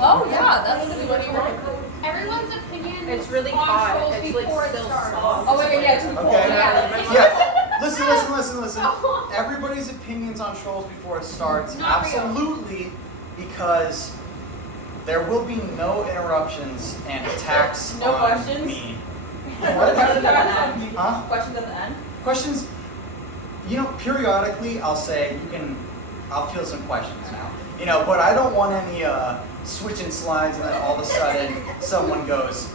Oh yeah, that's really what you want. Everyone's opinion. It's really on hot. trolls It's before like it still starts. soft. Oh wait, yeah, too cold. Okay. Yeah. Listen. Everybody's opinions on trolls before it starts. Not real. Absolutely, because there will be no interruptions and attacks No on questions? me. Questions at the end. Huh? Questions at the end. Questions, periodically I'll say I'll field some questions now. But I don't want any switching slides and then all of a sudden someone goes,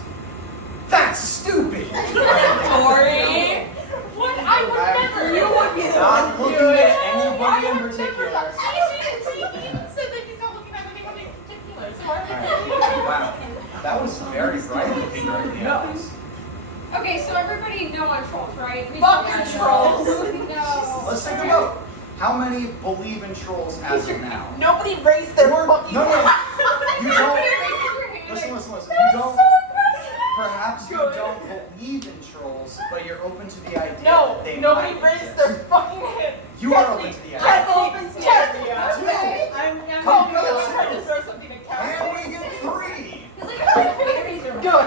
"That's stupid!" Tori. What? I would never. You would be the Not one to do looking it. at anybody in particular. She even said that he's not looking at anyone in particular. So why would Wow, that was very bright looking right now. Okay, so everybody know on trolls, right? Fuck your trolls. No. Let's take a vote. How many believe in trolls as of now? Nobody raised their fucking No, you don't. Listen. Listen. You don't. Perhaps you don't believe in trolls, but you're open to the idea No, that they nobody might raised exist. their fucking hand. You are open to the idea. Cassidy. Okay. I'm Come trying on. to throw something at Cassidy. And we get 3. Good.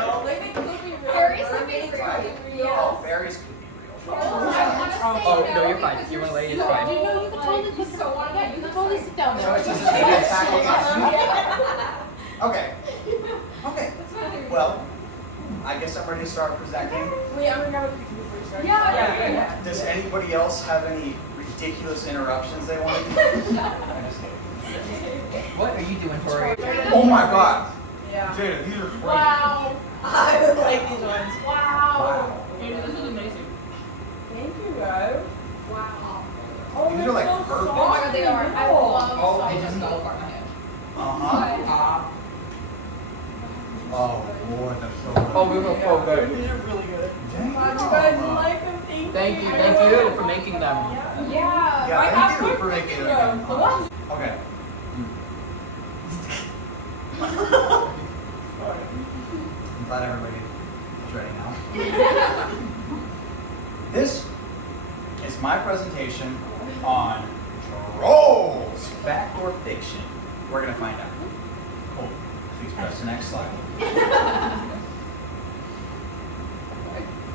Fairies could be real. Oh, fairies could be real. I want to say Oh, no, no you're fine. because You want to lay so- it's fine. You know, you can totally put so on. Yeah, you can totally sit down So there. it's just an attack against you. Okay. Well, I guess I'm ready to start presenting. Wait, I'm gonna pick you before you start. Yeah. Does anybody else have any ridiculous interruptions they want to do? What are you doing, Tori? Oh my god. Yeah. Dude, these are great. Wow. I would like these ones. Wow. This is amazing. Thank you, guys. Wow. Oh, These are like perfect. Oh my god, they are. I love Oh, it just fell apart my hand. Uh-huh. Oh, boy, that's so good. Oh, we were so good. These are really good. Damn. Glad you guys like them. Thank you for making them. Yeah. Yeah, I have thank you good for making it them. again. Okay. I'm glad everybody is ready now. This is my presentation on trolls, fact or fiction. We're gonna find out. Cool. Please press the next slide.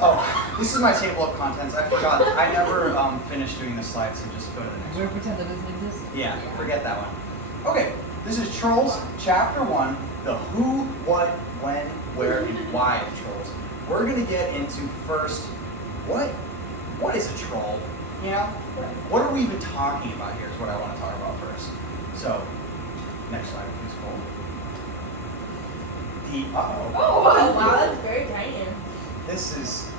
Oh, this is my table of contents. I forgot. I never finished doing the slides, so just go to the next We're one. gonna pretend that doesn't exist. Yeah, forget that one. Okay, this is Trolls, Chapter 1, the who, what, when, where, and why of trolls. We're gonna get into first, what is a troll? What are we even talking about here is what I want to talk about first. So, next slide, please, Cole. Oh, wow, that's very tiny. This is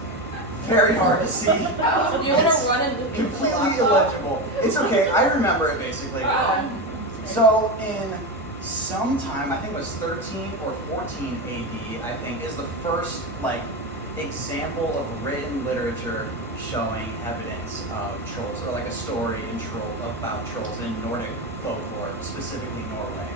very hard to see. You want to run into Completely illegible. It's okay, I remember it basically. So in sometime, I think it was 13 or 14 AD, I think, is the first example of written literature showing evidence of trolls, or a story about trolls in Nordic folklore, specifically Norway.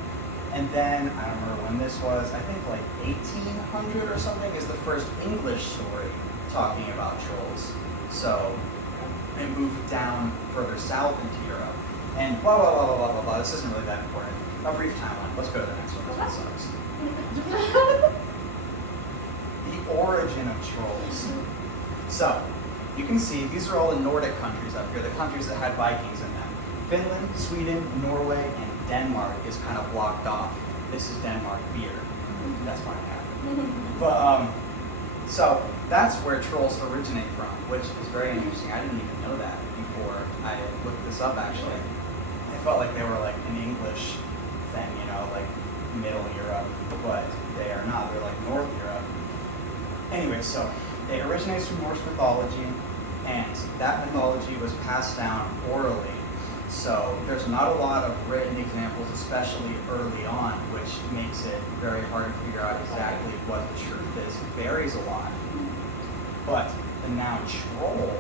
And then, I don't remember when this was, I think 1800 or something is the first English story talking about trolls. So it moved down further south into Europe. And blah, blah, blah, blah, blah, blah, blah. This isn't really that important. A brief timeline. Let's go to the next one. This one sucks. The origin of trolls. So, you can see these are all the Nordic countries up here, the countries that had Vikings in them. Finland, Sweden, Norway, and Denmark is kind of blocked off. This is Denmark beer. That's why I have it. But, so that's where trolls originate from, which is very interesting. I didn't even know that before I looked this up, actually. I felt like they were an English thing, Middle Europe, but they are not. They're North Europe. Anyway, so it originates from Norse mythology, and that mythology was passed down orally. So there's not a lot of written examples, especially early on, which makes it very hard to figure out exactly what the truth is. It varies a lot. But the noun troll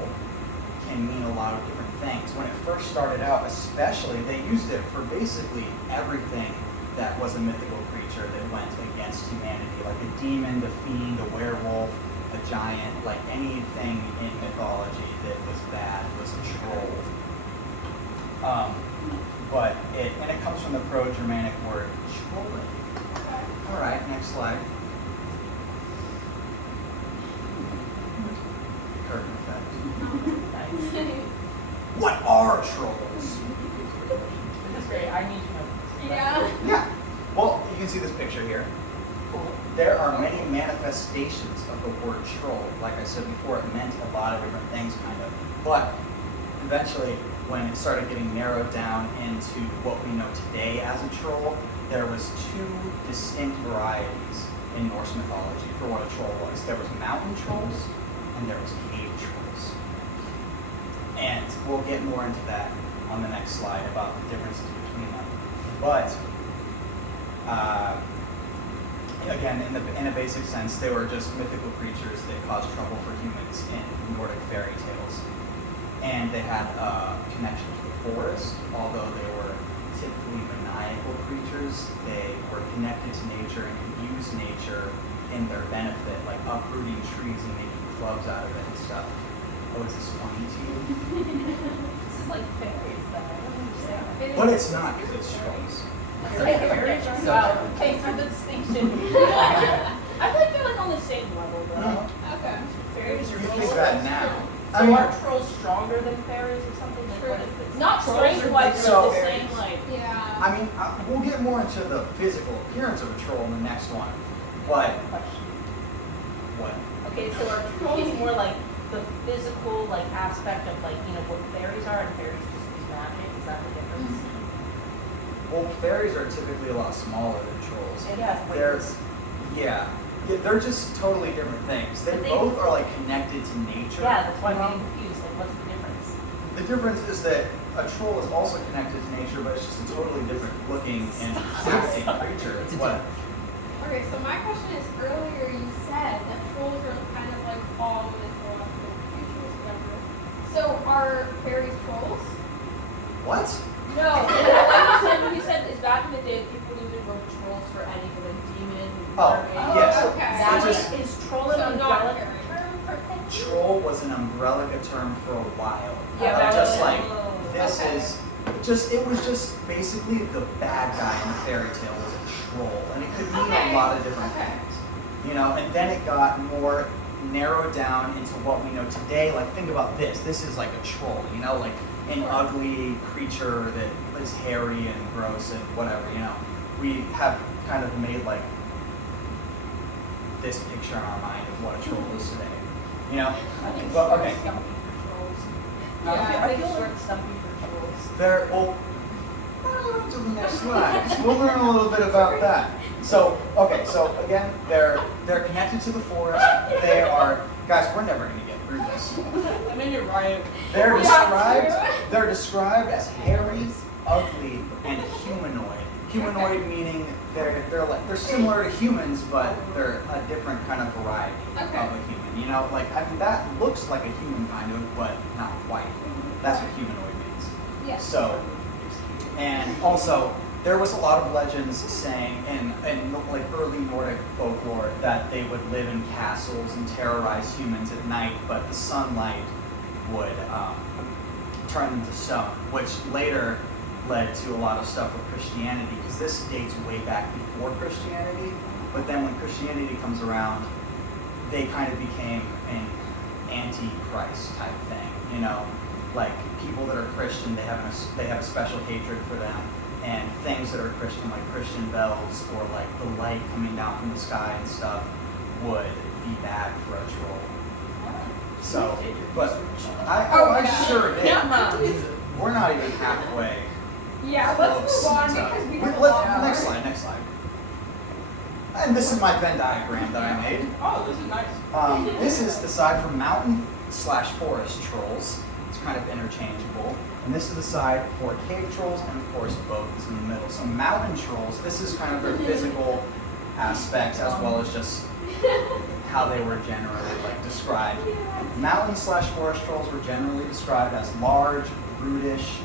can mean a lot of different things. When it first started out, especially, they used it for basically everything that was a mythical creature that went against humanity, like a demon, the fiend, a werewolf, a giant, anything in mythology that was bad was a troll. But it comes from the Pro-Germanic word trollin, next slide. Curtain effect. What are trolls? This is great. I need to know this. Yeah. Yeah. Well, you can see this picture here. Cool. There are many manifestations of the word troll. Like I said before, it meant a lot of different things, kind of. But eventually, when it started getting narrowed down into what we know today as a troll, there was two distinct varieties in Norse mythology for what a troll was. There was mountain trolls and there was cave trolls. And we'll get more into that on the next slide about the differences between them. But again, in a basic sense, they were just mythical creatures that caused trouble for humans in Nordic fairy tales. And they had a connection to the forest, although they were typically maniacal creatures. They were connected to nature and could use nature in their benefit, like uprooting trees and making clubs out of it and stuff. Oh, is this funny to you? This is like fairies, though. I don't understand. But it's not, because it's trolls. Fairies are wow. Thanks for the distinction. I feel like they're like on the same level, though. Okay. Fairies are You trolls. think that now. So are trolls stronger than fairies or something? Like, what is this? Not Trolls strength-wise, are but the big same, fairies. like... Yeah. I mean, we'll get more into the physical appearance of a troll in the next one. But, Question. what? Okay, so are trolls more like the physical, like, aspect of, like, you know, what fairies are, and fairies just use magic? Is that the difference? Well, fairies are typically a lot smaller than trolls. It has They're, wings. yeah, they're just totally different things. They But they- both are like connected to nature. Yeah, that's why you I'm know? getting confused. Like, what's the difference? The difference is that a troll is also connected to nature, but it's just a totally different looking and acting creature. It's a What? Okay, so my question is, earlier you said that trolls are kind of like all mythological creatures, whatever. So are fairies trolls? What? No, like you said, is back in the day, people used the word trolls for anything, like demon, Oh, mermaid. yes. okay. That It just- is troll an So not umbrella fairy. term for things? Troll was an umbrella term for a while. Yeah, Of just like, oh, this okay. is just, it was just basically the bad guy in the fairy tale was a troll, and it could mean Okay, a lot of different okay. things, you know. And then it got more narrowed down into what we know today. Like, think about this. This is like a troll, you know, like an ugly creature that is hairy and gross and whatever, you know. We have kind of made like this picture in our mind of what a troll is today, you know. I think Well, short okay. stumpy for trolls. Yeah, I feel short stumpy for trolls. There, well, on to the next slide. We'll learn a little bit about that. So, okay, so again, they're connected to the forest. They are, guys, we're never gonna get through this. I mean, you're right. They're described as hairy, ugly, and humanoid. Humanoid meaning they're similar to humans, but they're a different kind of variety Okay. of a human. You know, like, I mean, that looks like a human kind of, but not quite. That's what humanoid means. Yes. So, and also, there was a lot of legends saying in like early Nordic folklore that they would live in castles and terrorize humans at night, but the sunlight would turn them to stone, which later led to a lot of stuff with Christianity, because this dates way back before Christianity. But then when Christianity comes around, they kind of became an anti-Christ type thing, you know, like people that are Christian, they have a special hatred for them, and things that are Christian, like Christian bells or like the light coming down from the sky and stuff, would be bad for a troll. So, but I yeah. sure did. Come on. We're not even halfway. Yeah, let's close move on to- because we have a lot. Next slide. And this is my Venn diagram that I made. Oh, this is nice. This is the side for mountain/forest trolls. It's kind of interchangeable. And this is the side for cave trolls, and of course both is in the middle. So mountain trolls, this is kind of their physical aspects as well as just how they were generally like described. Mountain/forest trolls were generally described as large, brutish,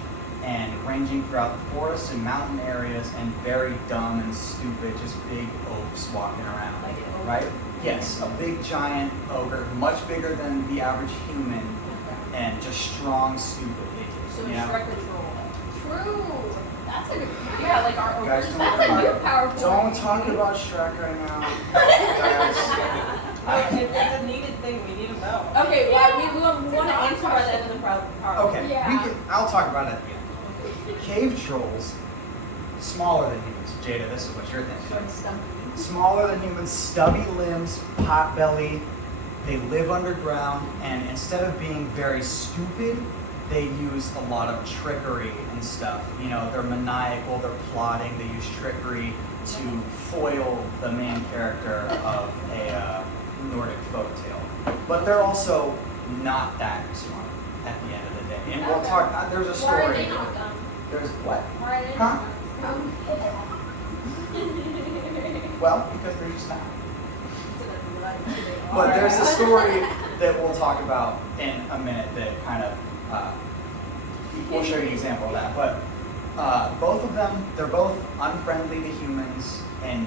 and ranging throughout the forests and mountain areas, and very dumb and stupid, just big oafs walking around. Like an ogre? Right? Yes, a big giant ogre, much bigger than the average human, and just strong, stupid idiots. So You it's know? Shrek the troll. True. That's a good point. Yeah, like our Guys, ogres. don't That's a new PowerPoint. Don't talk about Shrek right now. Guys. It's a needed thing, we need to know. Okay, well, we want to not answer by the end of the problem. Okay, Yeah. I'll talk about it at the end. Cave trolls, smaller than humans. Jada, this is what you're thinking. Short stumpy. Smaller than humans, stubby limbs, pot belly. They live underground, and instead of being very stupid, they use a lot of trickery and stuff. You know, they're maniacal, they're plotting, they use trickery to foil the main character of a Nordic folktale. But they're also not that smart at the end of the day. And we'll talk, there's a Why are story. they not dumb? There's what? Why are they Huh? not dumb? Well, because they're just not. But there's a story that we'll talk about in a minute that kind of, we'll show you an example of that. But both of them, they're both unfriendly to humans in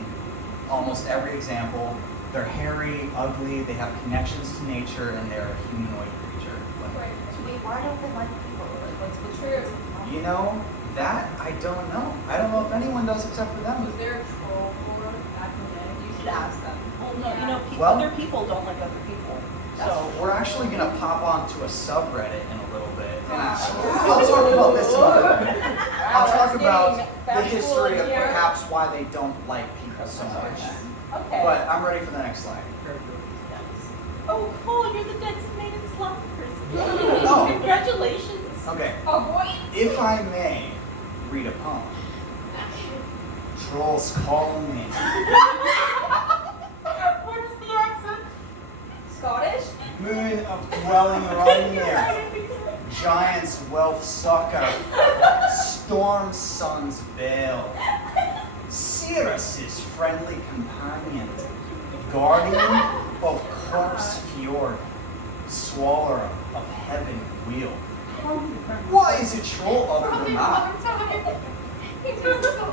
almost every example. They're hairy, ugly, they have connections to nature, and they're a humanoid creature. Right. Wait, why don't they like people? Like, what's True. You know, that I don't know. I don't know if anyone does except for them. Was there a troll war back in the day? You should ask them. Well, no, you know, Well- other people don't like other people. So, We're actually going to pop onto a subreddit in a little bit. And I'll talk about this another minute. I'll talk about the history of perhaps why they don't like people so much. okay. But I'm ready for the next slide. Oh, cool, you're the designated slump person. Oh. Congratulations. Okay, Oh boy. if I may read a poem. Trolls call me. What is the accent? Scottish? Moon of dwelling around me. Giants wealth sucker. Storm sun's veil. Cirrus's friendly companion. Guardian of corpse fjord. Swallower of heaven wheel. Why is a troll other than that?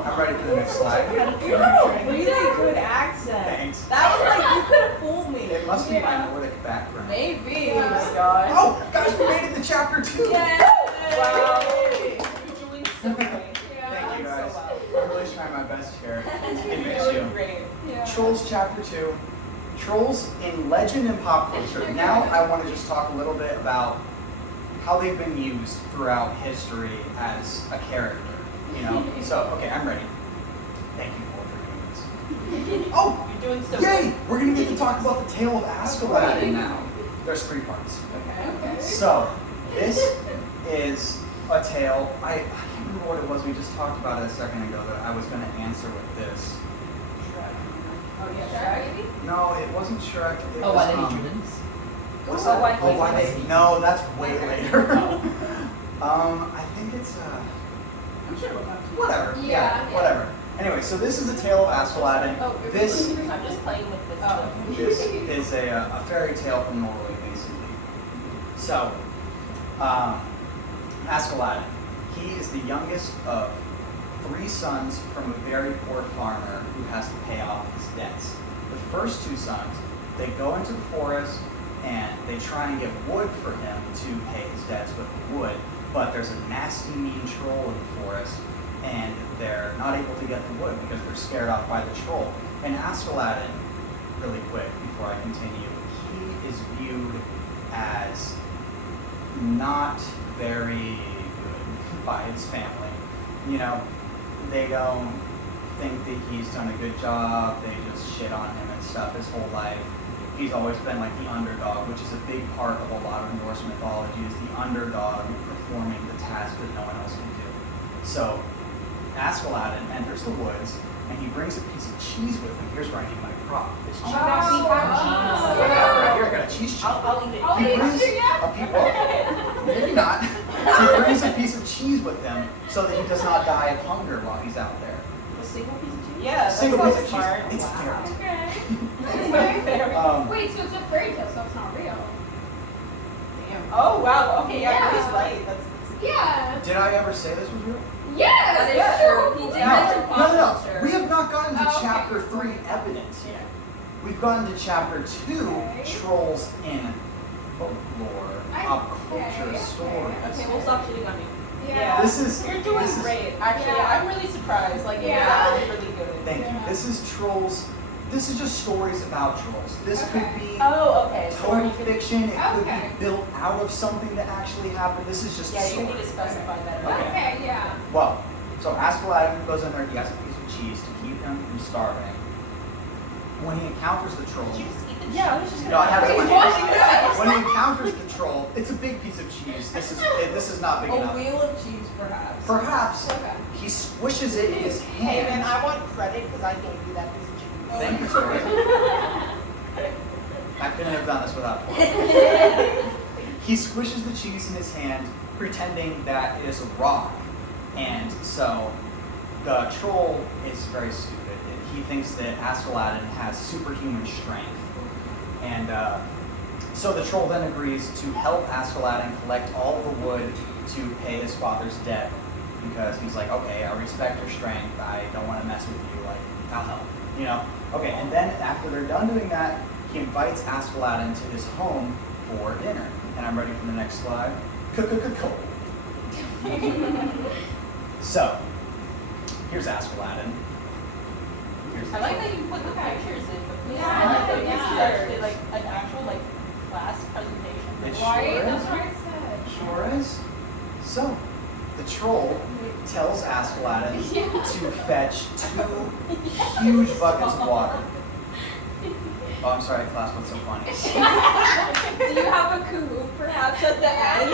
I'm ready for the next slide. Really good accent. Thanks. That was like, you could have fooled me. It must be my Yeah. Nordic background. Maybe. Yeah. Oh my god. Oh, guys, we made it to chapter 2. Wow. You're doing so great. Thank you, So guys. well. I'm really trying my best here. You're Give it doing to you. great. Yeah. Trolls chapter 2. Trolls in legend and pop culture. Now I want to just talk a little bit about how they've been used throughout history as a character. You know? So, okay, I'm ready. Thank you, Paul, for doing this. Oh, You're doing so yay! We're going to get to talk about the tale of Askeladden now. There's 3 parts. Okay. So, this is a tale. I can't remember what it was. We just talked about it a second ago that I was going to answer with this. Oh yeah, Shrek, maybe? No, it wasn't Shrek. It Oh, was, why they hate humans? What's Oh, that? why Oh, why humans? they? No, that's way later. Oh. I think it's I'm sure we'll come to whatever. Yeah. Whatever. Anyway, so this is a tale of Askeladden. Oh, This I'm just playing with this. Oh. This is a fairy tale from Norway, basically. So, Askeladden, he is the youngest of 3 sons from a very poor farmer who has to pay off his debts. The first 2 sons, they go into the forest and they try and get wood for him to pay his debts with the wood, but there's a nasty, mean troll in the forest, and they're not able to get the wood because they're scared off by the troll. And Askeladden, really quick before I continue, he is viewed as not very good by his family. You know, they don't think that he's done a good job, they just shit on him and stuff his whole life. He's always been like the underdog, which is a big part of a lot of Norse mythology, is the underdog performing the task that no one else can do. So, Askeladden enters the woods, and he brings a piece of cheese with him. Here's where I need my prop. This cheese. Right here, I got a cheese chip. I'll eat it. I'll He eat brings it, yeah. a piece. Well, maybe not. He brings a piece of cheese with him so that he does not die of hunger while he's out there. A single piece of cheese? Yeah, that's Single so piece of cheese. smart. It's Wow. fair. Okay. Um, Wait, so it's a fairy tale, so it's not real. Damn. Oh wow. Okay, yeah, Yeah. Grace right. That's Yeah. Did I ever say this was real? Yes. That is yeah. true. He No. did No, mention no, fossil no. sure. We have not gotten to Oh, okay. chapter 3 evidence yet. We've gotten to chapter 2 Okay. trolls in folklore, pop culture Okay, stories. okay. We'll stop shooting on me. Yeah. This is You're doing this is- great. Actually, Yeah. I'm really surprised. Like, Yeah. you're actually really good. Thank you. Yeah. This is trolls. This is just stories about trolls. This Okay. could be Oh, okay. So total you can, fiction. It could Okay. be built out of something that actually happened. This is just yeah, a you story. need to specify that. Okay. Okay, yeah. Well, so Askeladdin goes in there. He has a piece of cheese to keep him from starving. When he encounters the troll, Did you just eat the Yeah, I was just no, I have it. He's washing it up. When he encounters the troll, it's a big piece of cheese. This is not big A enough. wheel of cheese, perhaps. Perhaps Okay. he squishes it in his Hey, man, hand. I want credit because I gave you that piece of cheese. Thank you, Tori. I couldn't have done this without Tori. He squishes the cheese in his hand, pretending that it is a rock. And so the troll is very stupid. He thinks that Askeladdin has superhuman strength. And so the troll then agrees to help Askeladdin collect all the wood to pay his father's debt. Because he's like, okay, I respect your strength. I don't want to mess with you. Like, I'll help. You know? Okay, and then after they're done doing that, he invites Askeladdin to his home for dinner. And I'm ready for the next slide. Cool. So, here's Askeladdin. Here's the I like troll. that you put the pictures in. But Yeah, I like that yeah. this is actually like an actual like class presentation. It Right? sure That's is. what I said. Sure is. So, the troll tells Askeladdin Yeah. to fetch 2 huge buckets of water. Oh, I'm sorry, class, what's so funny? Do you have a coup perhaps at the end?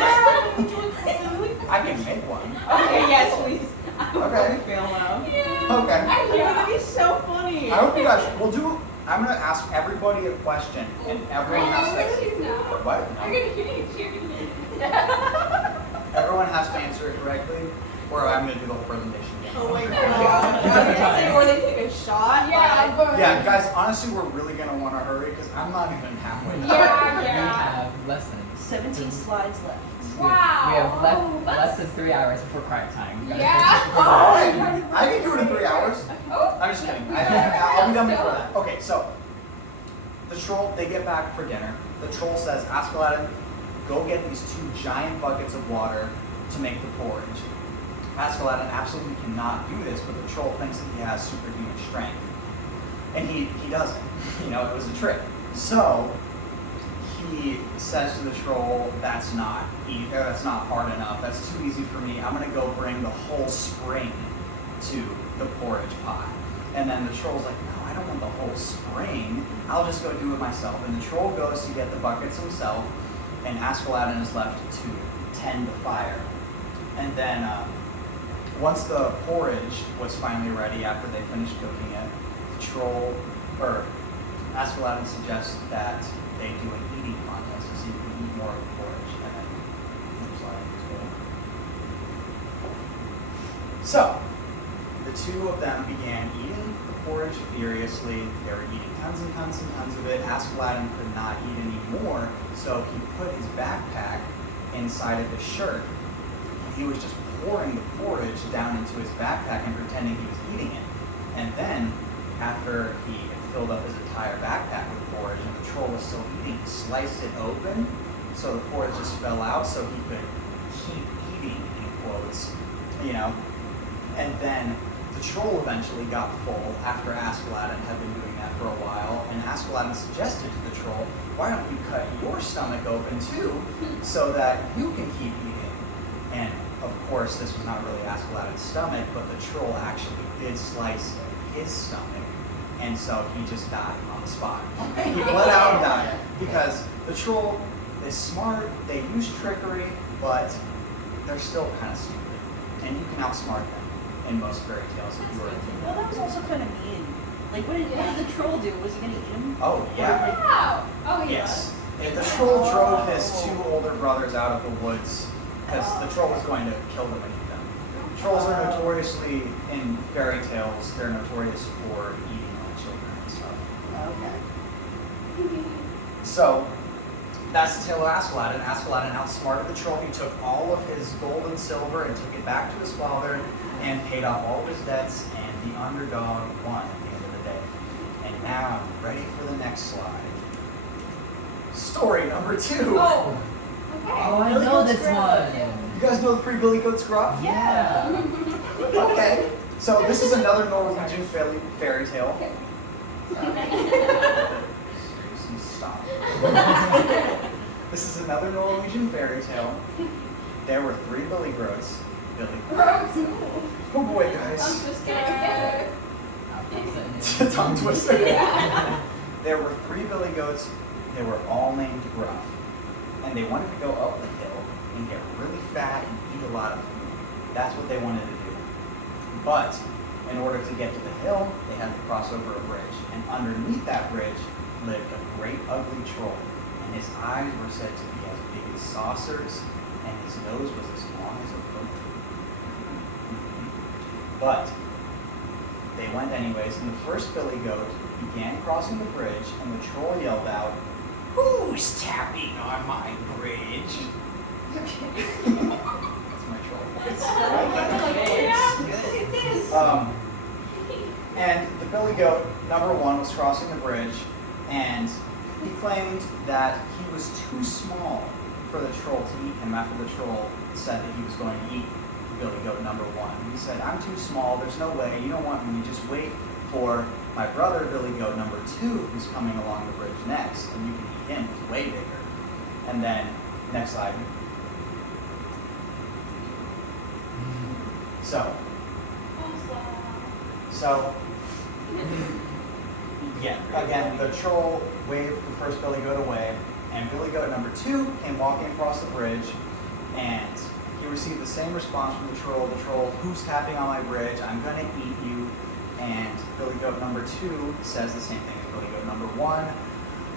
I can make one. Okay, yes, please. Okay. Fail now. Okay. Yeah. That'd be so funny. I hope you guys, I'm gonna ask everybody a question, and everyone has to, now. what? I'm No. gonna hear you cheering. Everyone has to answer it correctly, or I'm gonna do the whole presentation again. Oh my God. god. I was gonna say, or they take a shot. Yeah, but Yeah, guys, honestly, we're really gonna wanna hurry, because I'm not even halfway done. Yeah, We yeah. have lessons. 17 slides left. Wow. We have Oh, less than 3 hours before quiet time. We gotta Yeah. finish before quiet time. Alright, I can do it in 3 hours. Oh. I'm just kidding. I'll be done before that. Okay, so the troll, they get back for dinner. The troll says, Askeladdin, go get these 2 giant buckets of water to make the porridge. Askeladdin absolutely cannot do this, but the troll thinks that he has superhuman strength. And he doesn't. You know, it was a trick. So he says to the troll, that's not hard enough. That's too easy for me. I'm gonna go bring the whole spring to the porridge pot. And then the troll's like, no, I don't want the whole spring. I'll just go do it myself. And the troll goes to get the buckets himself, and Askeladdin is left to tend the fire. And then once the porridge was finally ready after they finished cooking it, the troll, or Askeladdin suggests that they do an eating contest to see who can eat more of the porridge. And then, oops, sorry, it's cool. So, the 2 of them began eating the porridge furiously. They were eating tons and tons and tons of it. Askeladdin could not eat any more, so he put his backpack inside of his shirt. And he was just pouring the porridge down into his backpack and pretending he was eating it. And then, after he had filled up his entire backpack with porridge and the troll was still eating, he sliced it open so the porridge just fell out so he could keep eating, in quotes, you know. And then the troll eventually got full after Askeladdin had been doing that for a while, and Askeladdin suggested to the troll, why don't you cut your stomach open too so that you can keep eating? And of course, this was not really Askeladdin's stomach, but the troll actually did slice his stomach, and so he just died on the spot. He bled out and died because the troll is smart, they use trickery, but they're still kind of stupid, and you can outsmart them in most fairy tales if you were. Well, that was also kind of mean. Like, what did the troll do? Was he gonna eat him? Oh yeah. Wow. Oh, yeah. Yes. And the troll drove his 2 older brothers out of the woods because the troll was going to kill them and eat them. Trolls are notoriously, in fairy tales, they're notorious for eating little children and stuff. Okay. So, that's the tale of Askeladdin. Askeladdin outsmarted the troll. He took all of his gold and silver and took it back to his father and paid off all of his debts, and the underdog won at the end of the day. And now I'm ready for the next slide. Story number 2. Oh. Okay. Oh, I Billy know Goat's this Garage. one. You guys know the Three Billy Goats Gruff? Yeah. Okay. So this is another Norwegian fairy tale. Seriously, stop. This is another Norwegian fairy tale. There were three Billy Goats. Billy Goats. Oh boy, guys. It's a tongue twister. There were three Billy Goats. They were all named Gruff. And they wanted to go up the hill and get really fat and eat a lot of food. That's what they wanted to do. But in order to get to the hill, they had to cross over a bridge. And underneath that bridge lived a great ugly troll. And his eyes were said to be as big as saucers, and his nose was as long as a boat. But they went anyways, and the first Billy Goat began crossing the bridge, and the troll yelled out, "Who's tapping on my bridge?" That's my troll voice. And the Billy Goat, number one, was crossing the bridge, and he claimed that he was too small for the troll to eat him after the troll said that he was going to eat Billy Goat number one. He said, "I'm too small, there's no way, you don't want me, just wait for my brother Billy Goat number two, who's coming along the bridge next, and you can eat him, he's way bigger." And then, next slide. So, yeah, again, the troll waved the first Billy Goat away, and Billy Goat number two came walking across the bridge, and he received the same response from the troll. The troll, "Who's tapping on my bridge? I'm gonna eat you." And Billy Goat number two says the same thing as Billy Goat number one.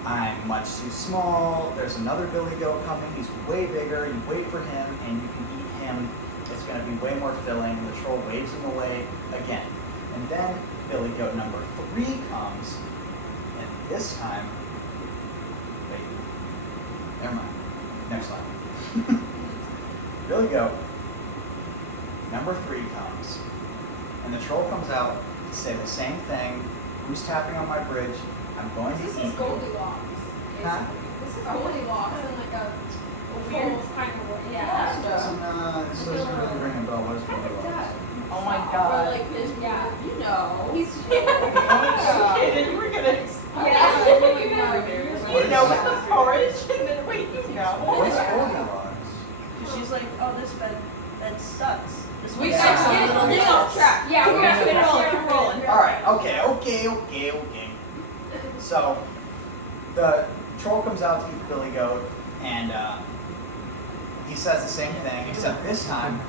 "I'm much too small. There's another Billy Goat coming. He's way bigger. You wait for him, and you can eat him. It's gonna be way more filling." And the troll waves him away again. And then Billy Goat number three comes, and this time, wait, never mind. Next slide. Billy Goat number three comes, and the troll comes out to say the same thing. "Who's tapping on my bridge? I'm going to This eat is you." Goldilocks. Huh? This is Goldilocks in like a weird kind of way. Yeah. This doesn't really ring a bell. What is Kind of Goldilocks? does. Oh my Or god. like this, yeah. You know. He's Kidding, you were gonna You know with the porridge, and then wait, you know. What's Goldilocks? She's like, "Oh, this bed sucks. This We one got sucks to a get little it bit." off track. Yeah, we got to Keep finish rolling, it. keep rolling. All right. Okay. So the troll comes out to eat Billy Goat, and he says the same thing, except this time,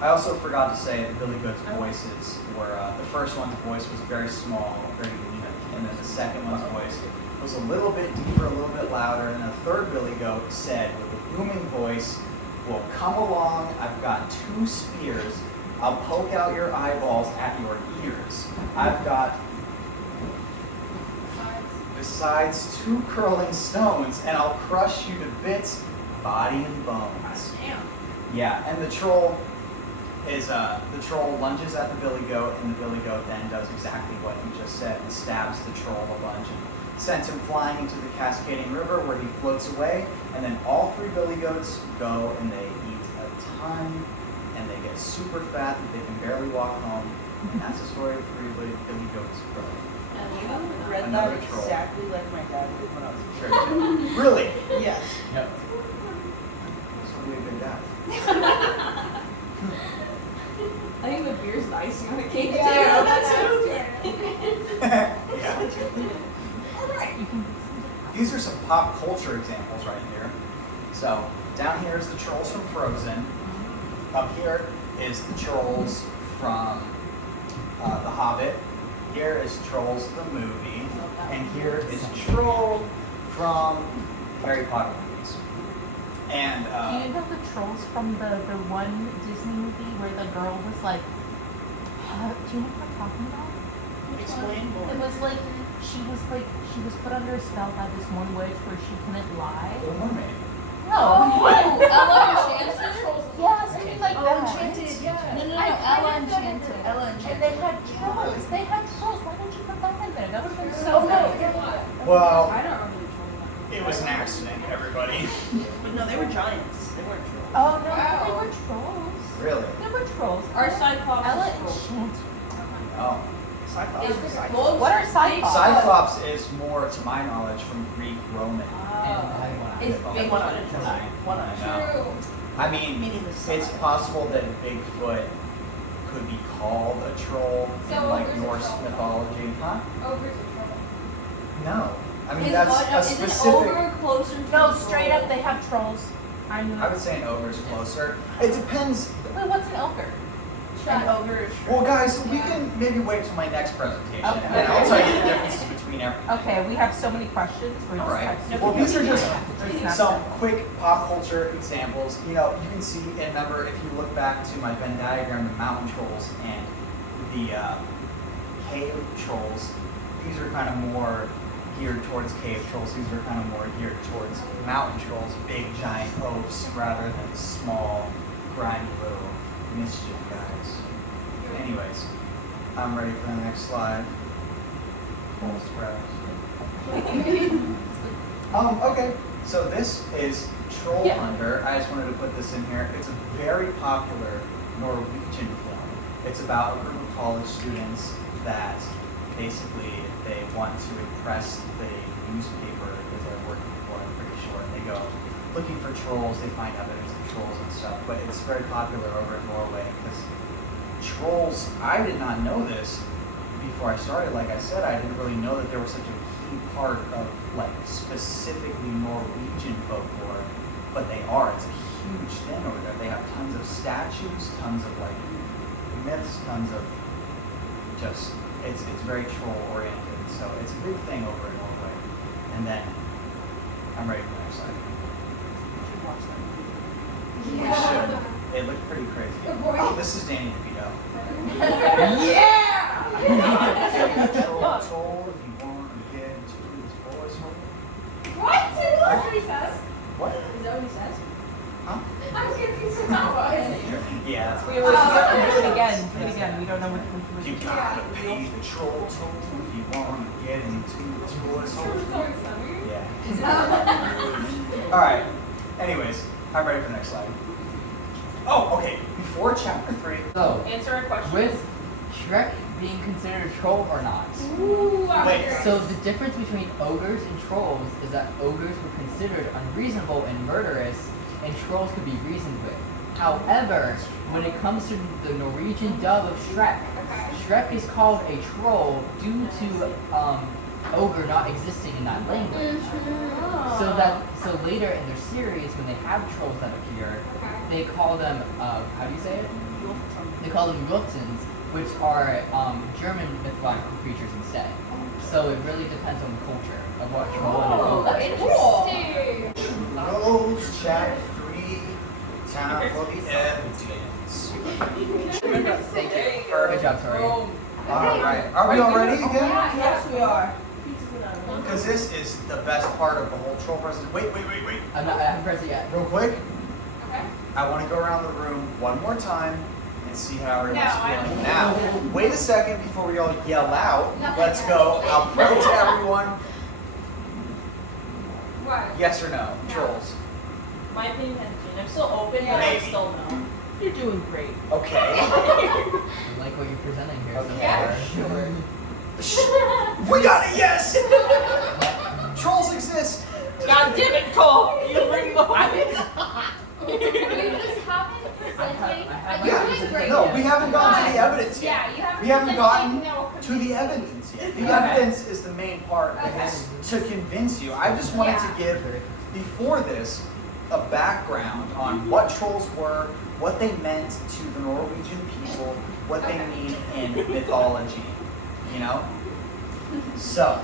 I also forgot to say that Billy Goat's voices were, the first one's voice was very small, very unique, and then the second one's voice was a little bit deeper, a little bit louder, and the third Billy Goat said with a booming voice, "Well, come along, I've got two spears, I'll poke out your eyeballs at your ears. I've got, besides two curling stones, and I'll crush you to bits, body and bones." Damn. Yeah, and the troll lunges at the Billy Goat, and the Billy Goat then does exactly what he just said and stabs the troll a bunch and sends him flying into the cascading river, where he floats away. And then all three Billy Goats go and they eat a ton, and they get super fat that they can barely walk home. And that's the story of three Billy Goats. You read Another that troll. exactly like my dad did when I was a Sure. Really? Yes. Yep. This would be a good guy. I think the beer's the icing on the cake Yeah, too. that's true. Yeah. All right. These are some pop culture examples right here. So down here is the trolls from Frozen. Up here is the trolls from The Hobbit. Here is Trolls the movie, and here is Troll from Harry Potter movies. And Do you know the trolls from the one Disney movie where the girl was like, do you know what I'm talking about? Explain more. It was like, she was put under a spell by this one witch where she couldn't lie. Little Mermaid. No. Ella Enchanted? Yeah, something like that. yeah. No, I Ella kind of thought Enchanted. Ella And Enchanted. they had trolls. Why didn't you put that in there? That would have been so Oh, no, good. yeah. Well, I don't remember the troll. it was an accident, everybody. But no, they were giants. They weren't trolls. Oh no, Wow. they were trolls. Really? They were trolls. Our Cyclops Ella is and trolls. Shant. Oh. Cyclops. Is is Cyclops. wolves What are Cyclops? Cyclops is more, to my knowledge, from Greek Roman. And I want Is to. big One one. eye. One eye. No. True. I mean, Meaning the it's sun. possible that Bigfoot could be called a troll So in like ogres are Norse troll. mythology, huh? Ogres are trouble. No. I mean, Is that's an a specific. ogre closer to No, a straight troll? up, they have trolls. I knew I that. would say an ogre is closer. It depends. Wait, what's an ogre? An ogre is Shrek. Well, guys, we can maybe wait till my next presentation, Okay. and I'll tell you the differences between everything. Okay, we have so many questions. We're All just right. texting. Well, these are just Snap some them. quick pop culture examples. You know, you can see and remember if you look back to my Venn diagram, the mountain trolls and the cave trolls. These are kind of more geared towards cave trolls. These are kind of more geared towards mountain trolls, big giant oafs rather than small, grimy little mischief guys. Anyways, I'm ready for the next slide. Full spread. Okay, so this is Troll Yeah. Hunter. I just wanted to put this in here. It's a very popular Norwegian film. It's about a group of college students that basically they want to impress the newspaper that they're working for, I'm pretty sure. And they go looking for trolls, they find evidence of trolls and stuff. But it's very popular over in Norway because trolls, I did not know this before I started. Like I said, I didn't really know that there was such a key part of like specifically Norwegian folklore, but they are. It's a huge thing over there. They have tons of statues, tons of like myths, tons of just it's very troll oriented. So it's a big thing over in Norway. And then I'm ready for the next slide. You should watch that movie. We should. It looked pretty crazy. Good boy. Oh, this is Danny DeVito. Yeah! Troll told if you want to get into this boy's home. What? Is that what he says? What? Is that what he says? Huh? I'm confused with that one. Yeah, that's We what have it to is. do it again. Do it again. We don't know what You gotta pay the troll toll if you want to get into this boy's home. Yeah. Alright. Anyways, I'm ready for the next slide. Oh, okay. Before chapter 3. So, Answer a question. with Shrek being considered a troll or not? Ooh, I'm Wait, curious. So the difference between ogres and trolls is that ogres were considered unreasonable and murderous, and trolls could be reasoned with. However, when it comes to the Norwegian dub of Shrek, Okay. Shrek is called a troll due to ogre not existing in that language. So later in their series, when they have trolls that appear, Okay. they call them how do you say it? They call them Jotun, which are German mythological creatures instead. So it really depends on the culture of what troll and Oh, ogre is. interesting. Trolls chapter 3. Time for the evidence. Thank you. Perfect. Good job, Tori. Alright. Are we all ready again? Yeah. Yes, we are. Because this is the best part of the whole troll presentation. Wait. I haven't pressed it yet. Real quick, Okay. I want to go around the room one more time and see how everyone's No, I feeling. don't- Now, wait a second before we all yell out. Nothing Let's yet. go. I'll pray to everyone. What? Yes or no? No. Trolls. My opinion has changed. I'm still open, but Maybe. I'm still no. You're doing great. Okay. I like what you're presenting here so Okay. far. Shh. We got a yes! Trolls exist! God damn it, Cole! You bring the You just haven't presented. have You're Yeah. doing great. No, we haven't gotten to the evidence yet. Yeah, you haven't. We haven't presented gotten anything that will to the convince evidence yet. The Okay. evidence is the main part Okay. because to convince you. I just wanted to Yeah. give, before this, a background on what trolls were, what they meant to the Norwegian people, what they Okay. mean in mythology. You know? So,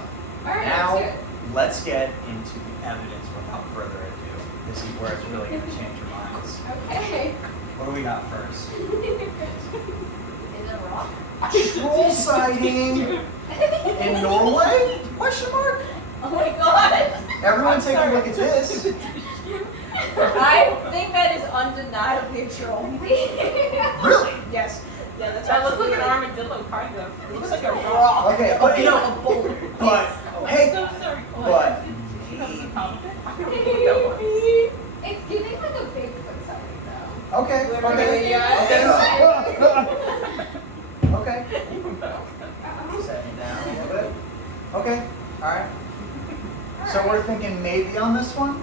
All right, now let's do it. let's get into the evidence without further ado. This is where it's really going to change your minds. Okay. What do we got first? Is it rock? Troll sighting in Norway? Question mark? Oh my god! Everyone I'm take sorry. a look at this. I think that is undeniably a troll. Really? Yes. Yeah, that's that looks like an armadillo, kind of. It looks like a rock. Okay, but you know, a boulder. but hey, So sorry, Cole. but That was a compliment. It's giving like a big Okay. Okay. Set me down a little bit. Okay. All right. So we're thinking maybe on this one.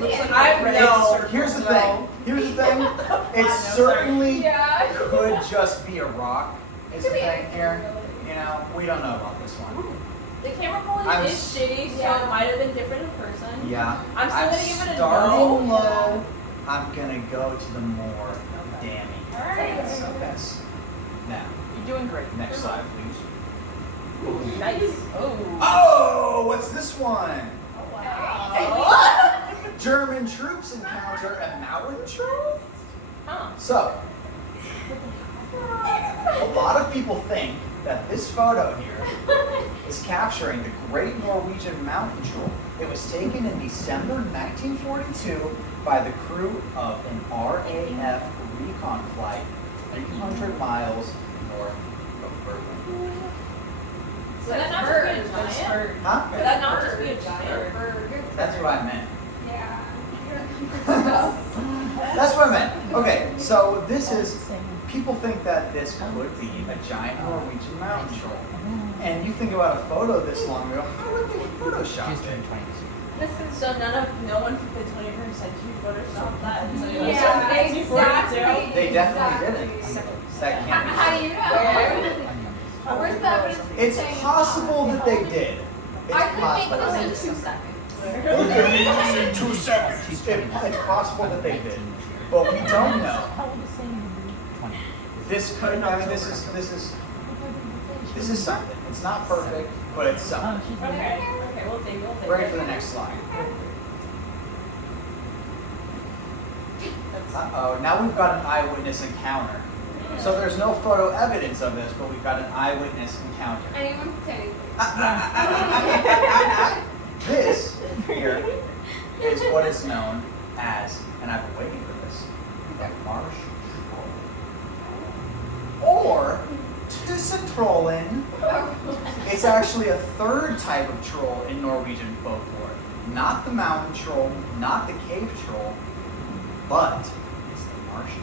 Looks like I a red know. circle. Here's the thing. Here's the thing. It I'm sorry. certainly Yeah. could just be a rock. Is the Could be thing anything, here. really. You know, we don't know about this one. The camera quality I'm is s- shitty, so Yeah. it might have been different in person. Yeah. I'm still gonna give it a starting no. low. I'm gonna go to the more Okay. damning Alright. parts of this. Now, You're doing great. next slide, please. Nice. Oh. Oh, what's this one? Oh. German troops encounter a mountain troll? Huh. So, a lot of people think that this photo here is capturing the Great Norwegian Mountain Troll. It was taken in December 1942 by the crew of an RAF recon flight 300 miles north of Berlin. So that not just be a That's giant? hurt. Huh? Could that not just be a giant? That's what I meant. Yeah. That's what I meant. Okay, so this is, people think that this could be a giant Norwegian mountain troll. And you think about a photo this long ago, how would they Photoshop She's turned it? 20 this year. This is So no one from the 21st century photoshopped that. So it was yeah, 1942. They definitely exactly. didn't. That How, can't how be. do you know? I'm young. Where's the evidence? It's saying possible that they did. It's I could possible. make this in 2 seconds. In 2 seconds. It's possible that they did, but we don't know. How old is Sandy? 20. This could, I mean, this is something. It's not perfect, but it's Oh, something. she's Okay, okay, we'll take it. Ready for the next slide. Uh-oh, now we've got an eyewitness encounter. So there's no photo evidence of this, but we've got an eyewitness encounter. Anyone can say anything. This here is what is known as, and I've been waiting for this, the marsh troll. Or Tussentrollen. It's actually a third type of troll in Norwegian folklore. Not the mountain troll, not the cave troll, but it's the marsh troll.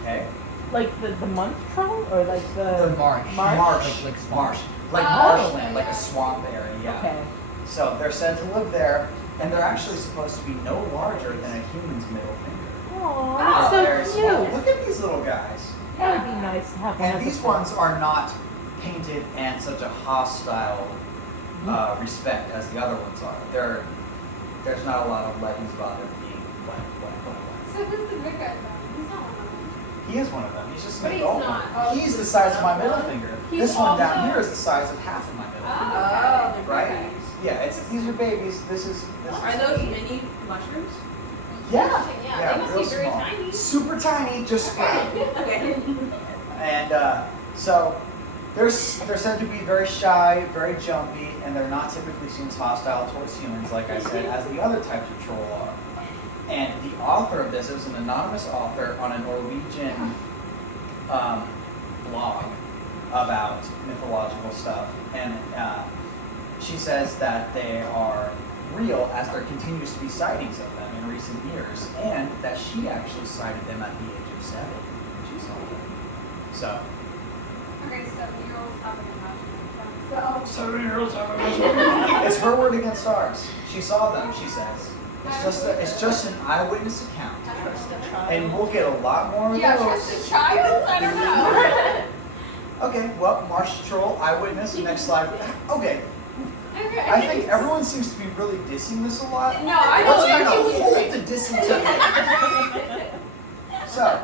Okay? Like the month troll or like The the marsh. Marsh. Like swamp. Marsh. Like Oh, marshland, like yeah. a swamp area, yeah. Okay. So they're said to live there, and they're actually supposed to be no larger than a human's middle finger. Aw, They're that's very so small. cute. Look at these little guys. That would be nice to have one And as a these pet. ones are not painted in such a hostile respect as the other ones are. There's not a lot of legends about them being blank. So who's the big guy then? He's not one of them. He is one of them. He's just an But he's adult not. one. Oh, He's the size of my middle finger. He's This one down also- here is the size of half of my middle finger. Oh, okay. Right? Yeah, these are babies. This is Are those mini mushrooms? Yeah. Yeah, they must real be very small. tiny. Super tiny, just sprout. Okay. And so they're said to be very shy, very jumpy, and they're not typically seen as hostile towards humans, like I said, as the other types of troll are. And the author of this, it was an anonymous author on a Norwegian blog about mythological stuff, and she says that they are real as there continues to be sightings of them in recent years, and that she actually sighted them at the age of 7 when she saw them. So, Okay, 7-year-olds have an imaginary friend. So 7-year-olds have a It's her word against ours. She saw them, she says. It's just an eyewitness account. And we'll get a lot more of yeah, those. trust a child? I don't know. Okay, well, marsh troll, eyewitness, next slide. Okay, Okay. I think everyone seems to be really dissing this a lot. No, I Let's don't kind of think hold the dissing to it. So,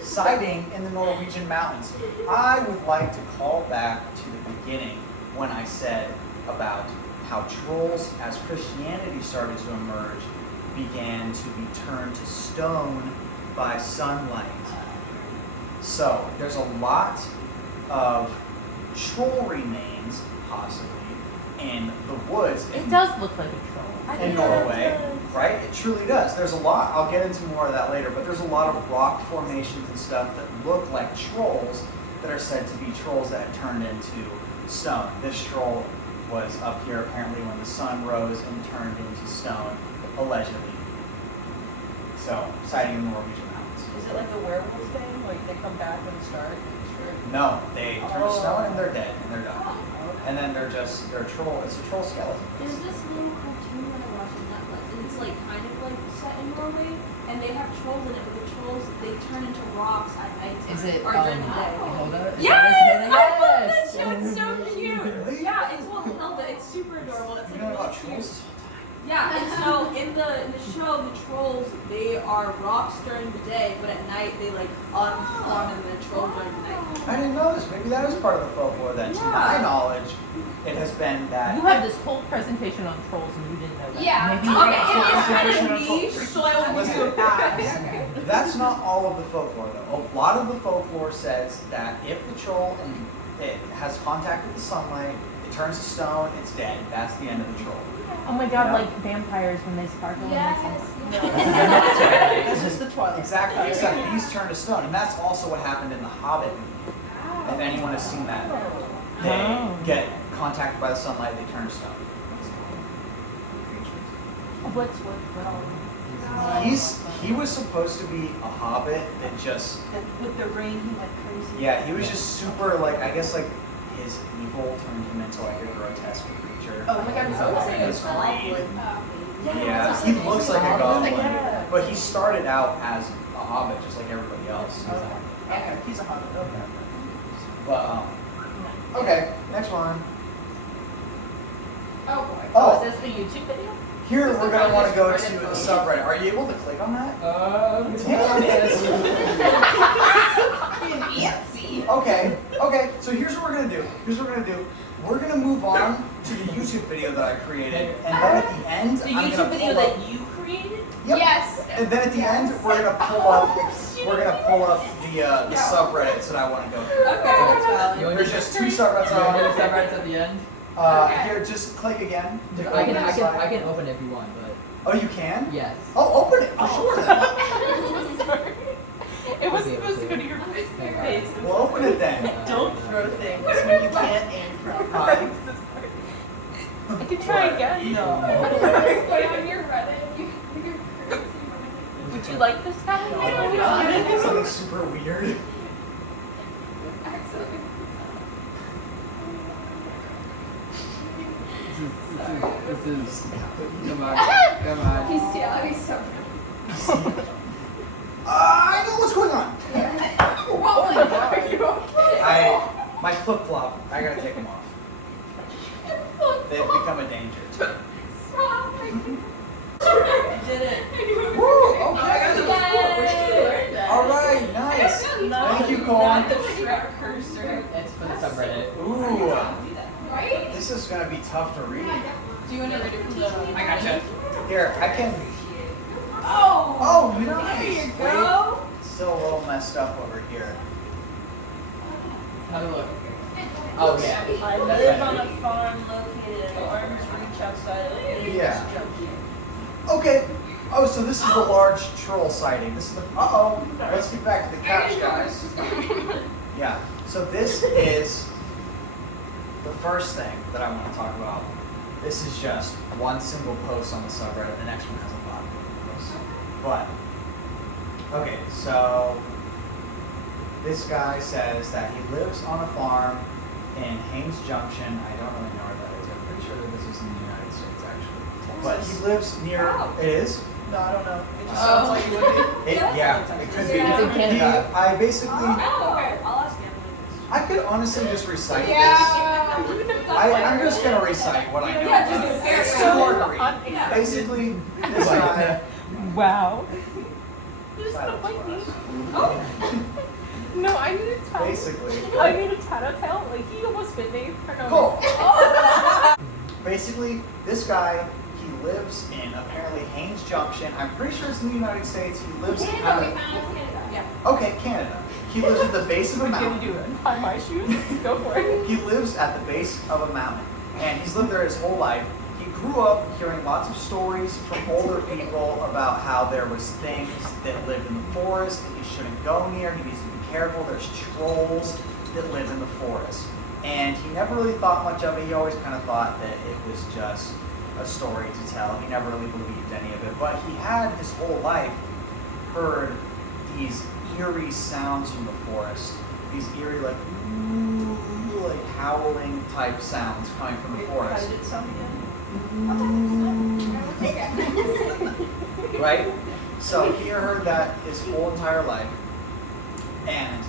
sighting in the Norwegian mountains. I would like to call back to the beginning when I said about how trolls, as Christianity started to emerge, began to be turned to stone by sunlight. So, there's a lot of troll remains, possibly, in the woods. It does look like a troll. In Norway, right? It truly does. There's a lot, I'll get into more of that later, but there's a lot of rock formations and stuff that look like trolls that are said to be trolls that had turned into stone. This troll was up here apparently when the sun rose and turned into stone, allegedly. So, sighting in the Norwegian mountains. Is it like a werewolf thing? Like they come back when it's dark? No, they turn to Oh. stone and they're dead and they're done. And then they're a troll. It's a troll skeleton. There's this little cartoon that I watch on Netflix, and it's like kind of like set in Norway, and they have trolls in it, but the trolls they turn into rocks at night Is it or during the day. Hilda? Is Yes, that I love that yes! show. It's so cute. Really? Yeah, it's called Hilda. It's super adorable. It's You like know really about cute. trolls this whole time. Yeah, and so in the show, the trolls they are rocks during the day, but at night they like unform and then troll during the night. I didn't know this. Maybe that is part of the folklore then. To my knowledge, it has been that. You have this whole presentation on trolls and you didn't know that. Yeah. Maybe Okay, it's it is kind traditional of niche, troll- so I will give you a pass. That's not all of the folklore though. A lot of the folklore says that if the troll and it has contact with the sunlight, it turns to stone, it's dead. That's the end of the troll. Oh my god, Yeah. like vampires when they sparkle Yes. in the sun. This is the Twilight. Exactly, except these turn to stone. And that's also what happened in the Hobbit movie. If anyone has seen that, they Oh. get contacted by the sunlight, they turn to stone. What's with all? He was supposed to be a hobbit that just With the rain, he went crazy. yeah, he was just super like I guess like his evil turned him into like a grotesque creature. Oh my god, he's almost like a His greed. goblin. Yeah, he looks like a goblin, Yeah. but he started out as a hobbit just like everybody else. Okay, he's a hobbit. Okay. But okay, next one. Oh boy. Oh, Is this the YouTube video? here we're gonna want to go to the subreddit. Are you able to click on that? Damn it! Okay. So here's what we're gonna do. We're gonna move on to the YouTube video that I created, and then at the end, The I'm YouTube gonna video pull up. that you created? Yep. Yes. And then at the end, we're gonna pull up. We're gonna pull up the subreddits that I want to go through. Okay, that's valid. There's just two subreddits. So I you want want to to at the end? Here, just click again. to I open the site. can open it if you want, but Oh, you can? yes. Oh, open it for sure. Then. It was Okay, supposed to go okay. to your face. Okay. We'll open it then. Don't throw things when you can't aim properly. I'm so sorry. I can try again. No. Put it on your Reddit. You're crazy. Would you like this guy? Something super weird. Accidentally. This is come on. Bestiality so I know what's going on. Oh my god. Are you okay? My flip flop. I gotta take them off. They've become a danger to me. Stop. You did it. Woo! Okay. Yay. All right. Nice. Thank you, Cole. Not the Shrek cursor. It's for the subreddit. Ooh. Right? This is gonna be tough to read. Do you want to read it from the... I gotcha. Here, I can. Oh! Oh, nice. There you go. Wait, still a little messed up over here. How do you look? Oh yeah. I live on a farm located at Arms Reach outside of Vegas Yeah. Junction. Okay. Oh, so this is the large troll sighting. This is the. Uh-oh. Let's get back to the couch, guys. Yeah. So this is the first thing that I want to talk about. This is just one single post on the subreddit. The next one has a lot of posts. But okay, so this guy says that he lives on a farm in Haines Junction. I don't really know where that is. I'm pretty sure that this is in the United States, actually. But he lives near. Oh. It is. No, I don't know. It just Oh. sounds like it would be. Yeah, it could be. It's in Canada. I basically, Oh, okay. I'll ask Emily. I could honestly just recite this. Yeah. I'm just gonna recite what I know. Yeah, just compare It's it. too hard to read. Yeah. Basically, this guy. Wow. This is Title not like me. Oh. No, I need a tattoo. Basically. I need a tattletale. Like, he almost bit me for no Cool. reason. Basically, this guy, he lives in apparently Haines Junction. I'm pretty sure it's in the United States. He lives in Canada, kind we of. found it's Canada. Yeah. Okay, Canada. He lives at the base of a What can mountain. you do? Untie my shoes? Go for it. He lives at the base of a mountain, and he's lived there his whole life. He grew up hearing lots of stories from older people about how there was things that lived in the forest that you shouldn't go near. He needs to be careful. There's trolls that live in the forest. And he never really thought much of it. He always kind of thought that it was just a story to tell. He never really believed any of it. But he had his whole life heard these eerie sounds from the forest. These eerie, like, ooh, like howling type sounds coming from the How forest. did it sound again? Right? So he heard that his whole entire life. And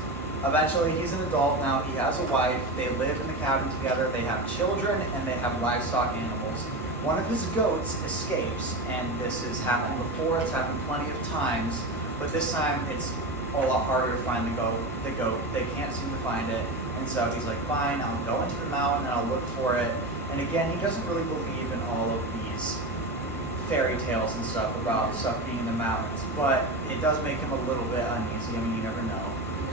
eventually he's an adult now. He has a wife. They live in the cabin together. They have children and they have livestock animals. One of his goats escapes, and this has happened before. It's happened plenty of times, but this time it's a lot harder to find the goat. They can't seem to find it. And so he's like, fine, I'll go into the mountain and I'll look for it. And again, he doesn't really believe in all of these fairy tales and stuff about stuff being in the mountains, but it does make him a little bit uneasy. I mean, you never know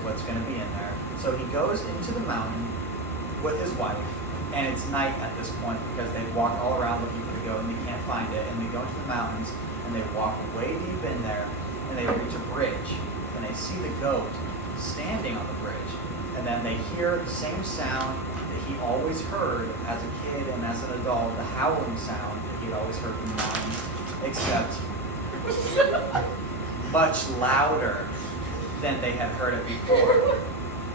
what's going to be in there. So he goes into the mountain with his wife, and it's night at this point because they've walked all around looking for the goat and they can't find it. And they go into the mountains and they walk way deep in there and they reach a bridge and they see the goat standing on the bridge. And then they hear the same sound that he always heard as a kid and as an adult, the howling sound that he'd always heard from the mountains, except much louder than they had heard it before.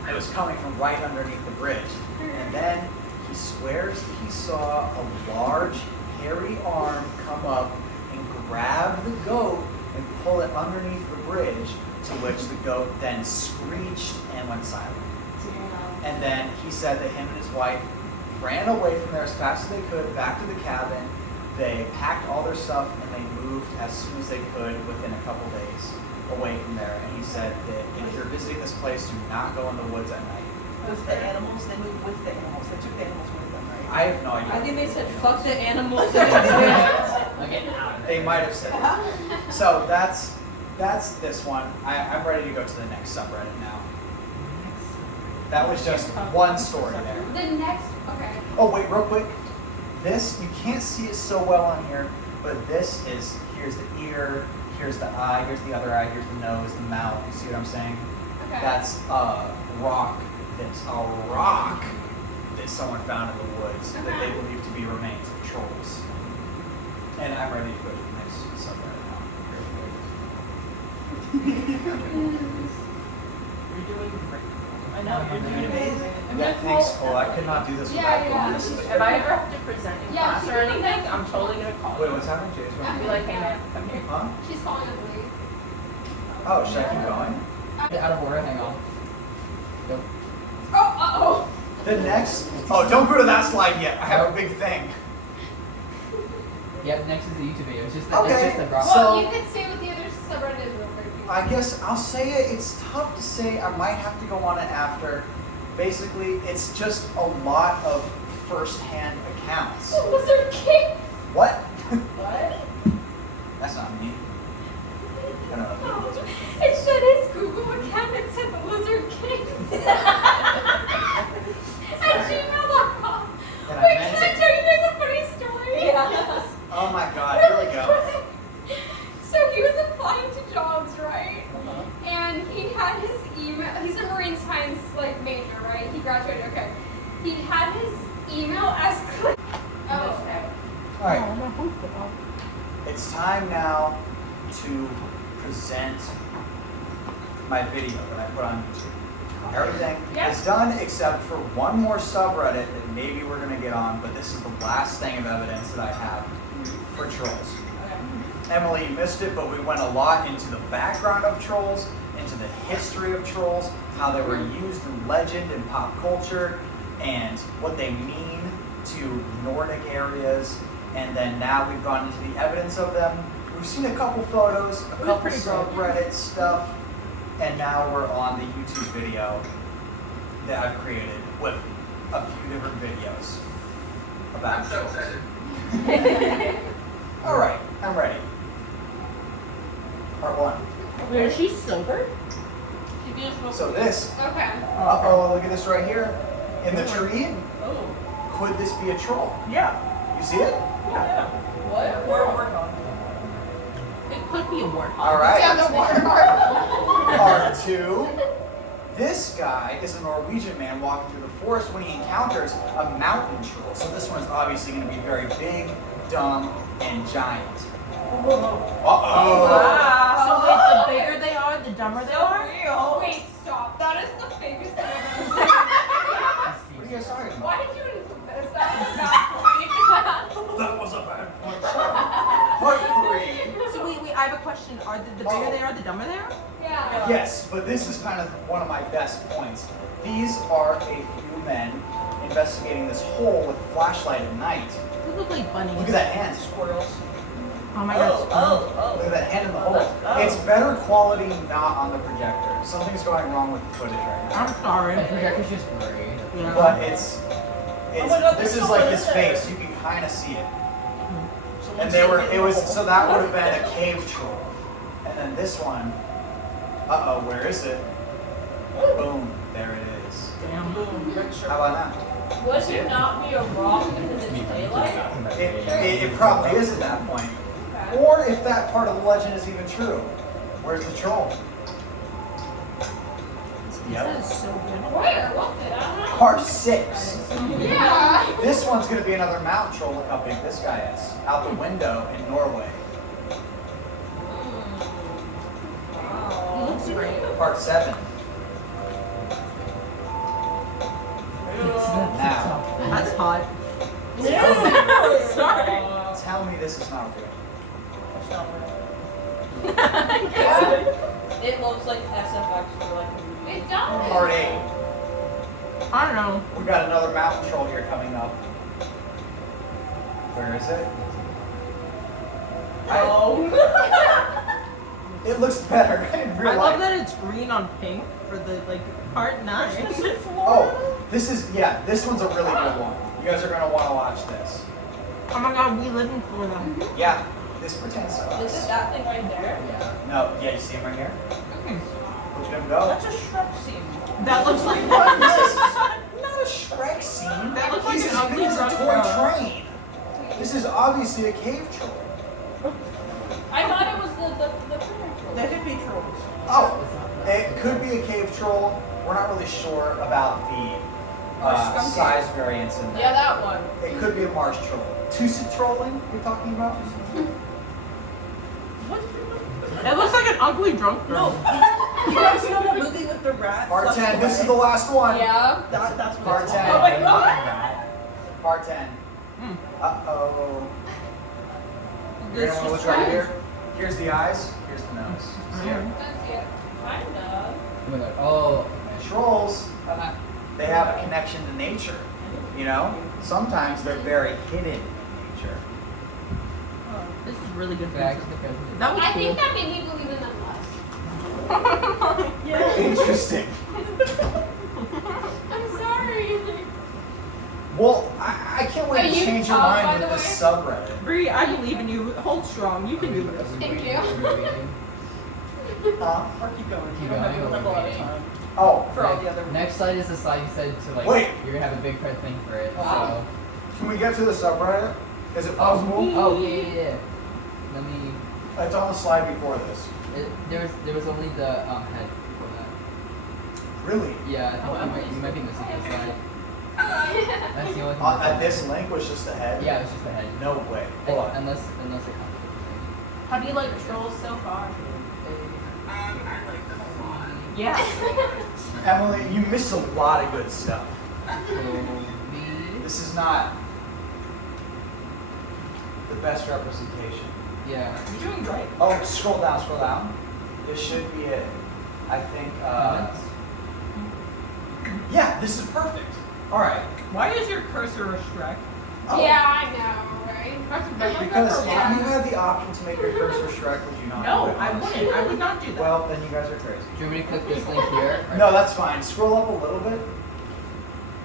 It was coming from right underneath the bridge. And then he swears that he saw a large, hairy arm come up and grab the goat and pull it underneath the bridge, to which the goat then screeched and went silent. And then he said that him and his wife ran away from there as fast as they could, back to the cabin. They packed all their stuff and they moved as soon as they could within a couple days away from there. And he said that if you're visiting this place, do not go in the woods at night. With the animals, they moved with the animals. They took the animals with them, right? I have no idea. I think they said, fuck the animals. I'm getting out of They there. might have said that. So that's this one. I'm ready to go to the next subreddit now. That was just one story there. The next, okay. Oh, wait, real quick. This, you can't see it so well on here, but this is, here's the ear, here's the eye, here's the other eye, here's the nose, the mouth. You see what I'm saying? Okay. That's a rock that someone found in the woods that they believe to be remains of trolls. And I'm ready to go to the next subreddit now. You're doing great. I know, you're doing amazing. Yeah, thanks, Cole. I could not do this without you. Yeah. If I ever have to present in Yeah, class she or did anything, that. I'm totally gonna call Wait, you. what's happening, James? Be like, hey man, come here. Huh? She's calling it Lee. Oh, should I keep going? Out of order, hang on. Nope. Oh, uh-oh. The next. Oh, don't go to that slide yet. I have a big thing. Yep, next is the YouTube video. It's just Okay. it's just the rock. So- Well, you could say what the other subreddit is real quick. I guess I'll say it. It's tough to say. I might have to go on it after. Basically, it's just a lot of first-hand accounts. The Lizard King. What? What? That's not me. I don't know. It said his Google account, it said the Lizard King. At gmail.com. And I Wait, meant can I it. tell you guys a funny story? Yeah. Oh my god, here we go. So he was applying to jobs, right? Uh-huh. And he had his email. He's a marine science major, right? He graduated. Okay. He had his email as. Oh, okay. Alright. It's time now to present my video that I put on YouTube. Everything is done except for one more subreddit that maybe we're going to get on, but this is the last thing of evidence that I have for trolls. Emily, you missed it, but we went a lot into the background of trolls, into the history of trolls, how they were used in legend and pop culture, and what they mean to Nordic areas. And then now we've gone into the evidence of them. We've seen a couple photos, a couple pretty good. subreddit stuff, and now we're on the YouTube video that I've created with a few different videos about trolls. All right, I'm ready. Part one. Wait, is she sober? She feels So this, Okay. uh-oh, look at this right here. In the tree, Oh. could this be a troll? Yeah. You see it? Yeah. What? Or a warthog. It could be a warthog. All right. Yeah, the watermark. Part two. This guy is a Norwegian man walking through the forest when he encounters a mountain troll. So this one is obviously going to be very big, dumb, and giant. Uh-oh. Wow. So wait, the bigger they dumber they So are. real. Wait, stop. That is the fakest thing I've ever seen. What are you guys talking about? Why did you include this? That was a bad point. That was a bad point. Part 3. So wait, I have a question. Are the bigger they are, the dumber they are? Yeah. Yes, but this is kind of one of my best points. These are a few men investigating this hole with a flashlight at night. They look like bunnies. Look at that hand. Squirrels. Oh my god. Look at that hand in the hole. It's better quality not on the projector. Something's going wrong with the footage right now. I'm sorry. The projector's just blurry. Yeah. But it's Oh my God, this there's is like someone his in there. face. You can kind of see it. And they were, it was, so that would have been a cave troll. And then this one, uh-oh, where is it? Boom, there it is. Damn. How about now? Would it not be a rock because it's daylight? It probably is at that point. Or if that part of the legend is even true. Where's the troll? Yep. This is so good. Where? What the? I don't know. Part 6. Yeah. This one's gonna be another mountain troll. Look how big this guy is. Out the window in Norway. He looks great. Part 7. Now, That's hot. Sorry. tell me this is not real. That's not real. Yeah. It looks like SFX for like a movie. It does. Part 8. I don't know. We got another mountain troll here coming up. Where is it? It looks better in real I life. love that it's green on pink for the like part 9. Oh, this is, yeah, this one's a really good one. You guys are gonna wanna watch this. Oh my god, we live in Florida. Yeah, this pertains to Is it us. that thing right there? Yeah. No, yeah, you see him right here? Look at him go. That's a Shrek scene. That looks like This is not a Shrek scene. That looks like He's an as ugly big as a drunk toy girl. train. This is obviously a cave troll. I thought it was the critter troll. They could be trolls. Oh, it could be a cave troll. We're not really sure about the skunk size variance in that. Yeah, that one. It could be a marsh troll. Two-seat trolling you're talking about? It looks like an ugly drunk girl. You guys know the movie with the rat? Part flushed 10, this is away? the last one. Yeah. That's what Part it's 10. called. Oh my god. Part 10. Mm. Uh-oh. You're This gonna wanna is look right strange. here. Here's the eyes, here's the nose. See it? That's it. Kinda. Oh my god. Oh. Trolls, they have a connection to nature. You know? Sometimes they're very hidden in nature. This is really good. Back to the president. That was I cool. think that made me believe in them less. Interesting. I'm sorry. Well, I can't wait Are to you change your Tom, mind by with the this way? subreddit. Bree, I believe in you. Hold strong. You can do this. Thank you. Huh? Or keep going. Keep You don't have going, a lot of waiting. time. Oh, For all the other Next slide is the slide you said to like. Wait. You're gonna have a big thing for it. Wow. can we get to the subreddit? Is it possible? So. Oh yeah. Let me. It's on the slide before this. There was only the head for that. Really? Yeah, I think you might be missing this slide. That's the only thing. At this link was just the head? Yeah, it's just the head. No way. Hold on. Unless it comes. How do you like trolls so far? Yeah. Emily, you missed a lot of good stuff. This is not the best representation. Yeah. You're doing great. Oh, scroll down, scroll down. This should be it. I think, yeah, this is perfect. All right. Why is your cursor a Shrek? Oh, Yeah, I know, right? That's very Because if you Yeah. had the option to make your cursor Shrek, would you not No, do it? I wouldn't. I would not do that. Well, then you guys are crazy. Do you want me to click this link here? or- No, that's fine. Scroll up a little bit.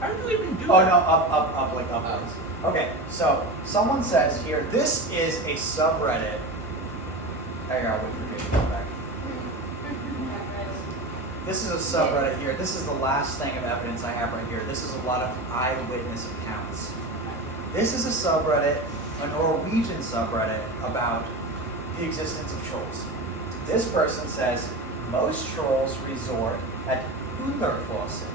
How do you even do Oh that? no, up, like upwards. Okay, so someone says here, this is a subreddit. I gotta wait for Jake to come back. This is a subreddit here. This is the last thing of evidence I have right here. This is a lot of eyewitness accounts. This is a subreddit, a Norwegian subreddit, about the existence of trolls. This person says most trolls resort at Underfossen.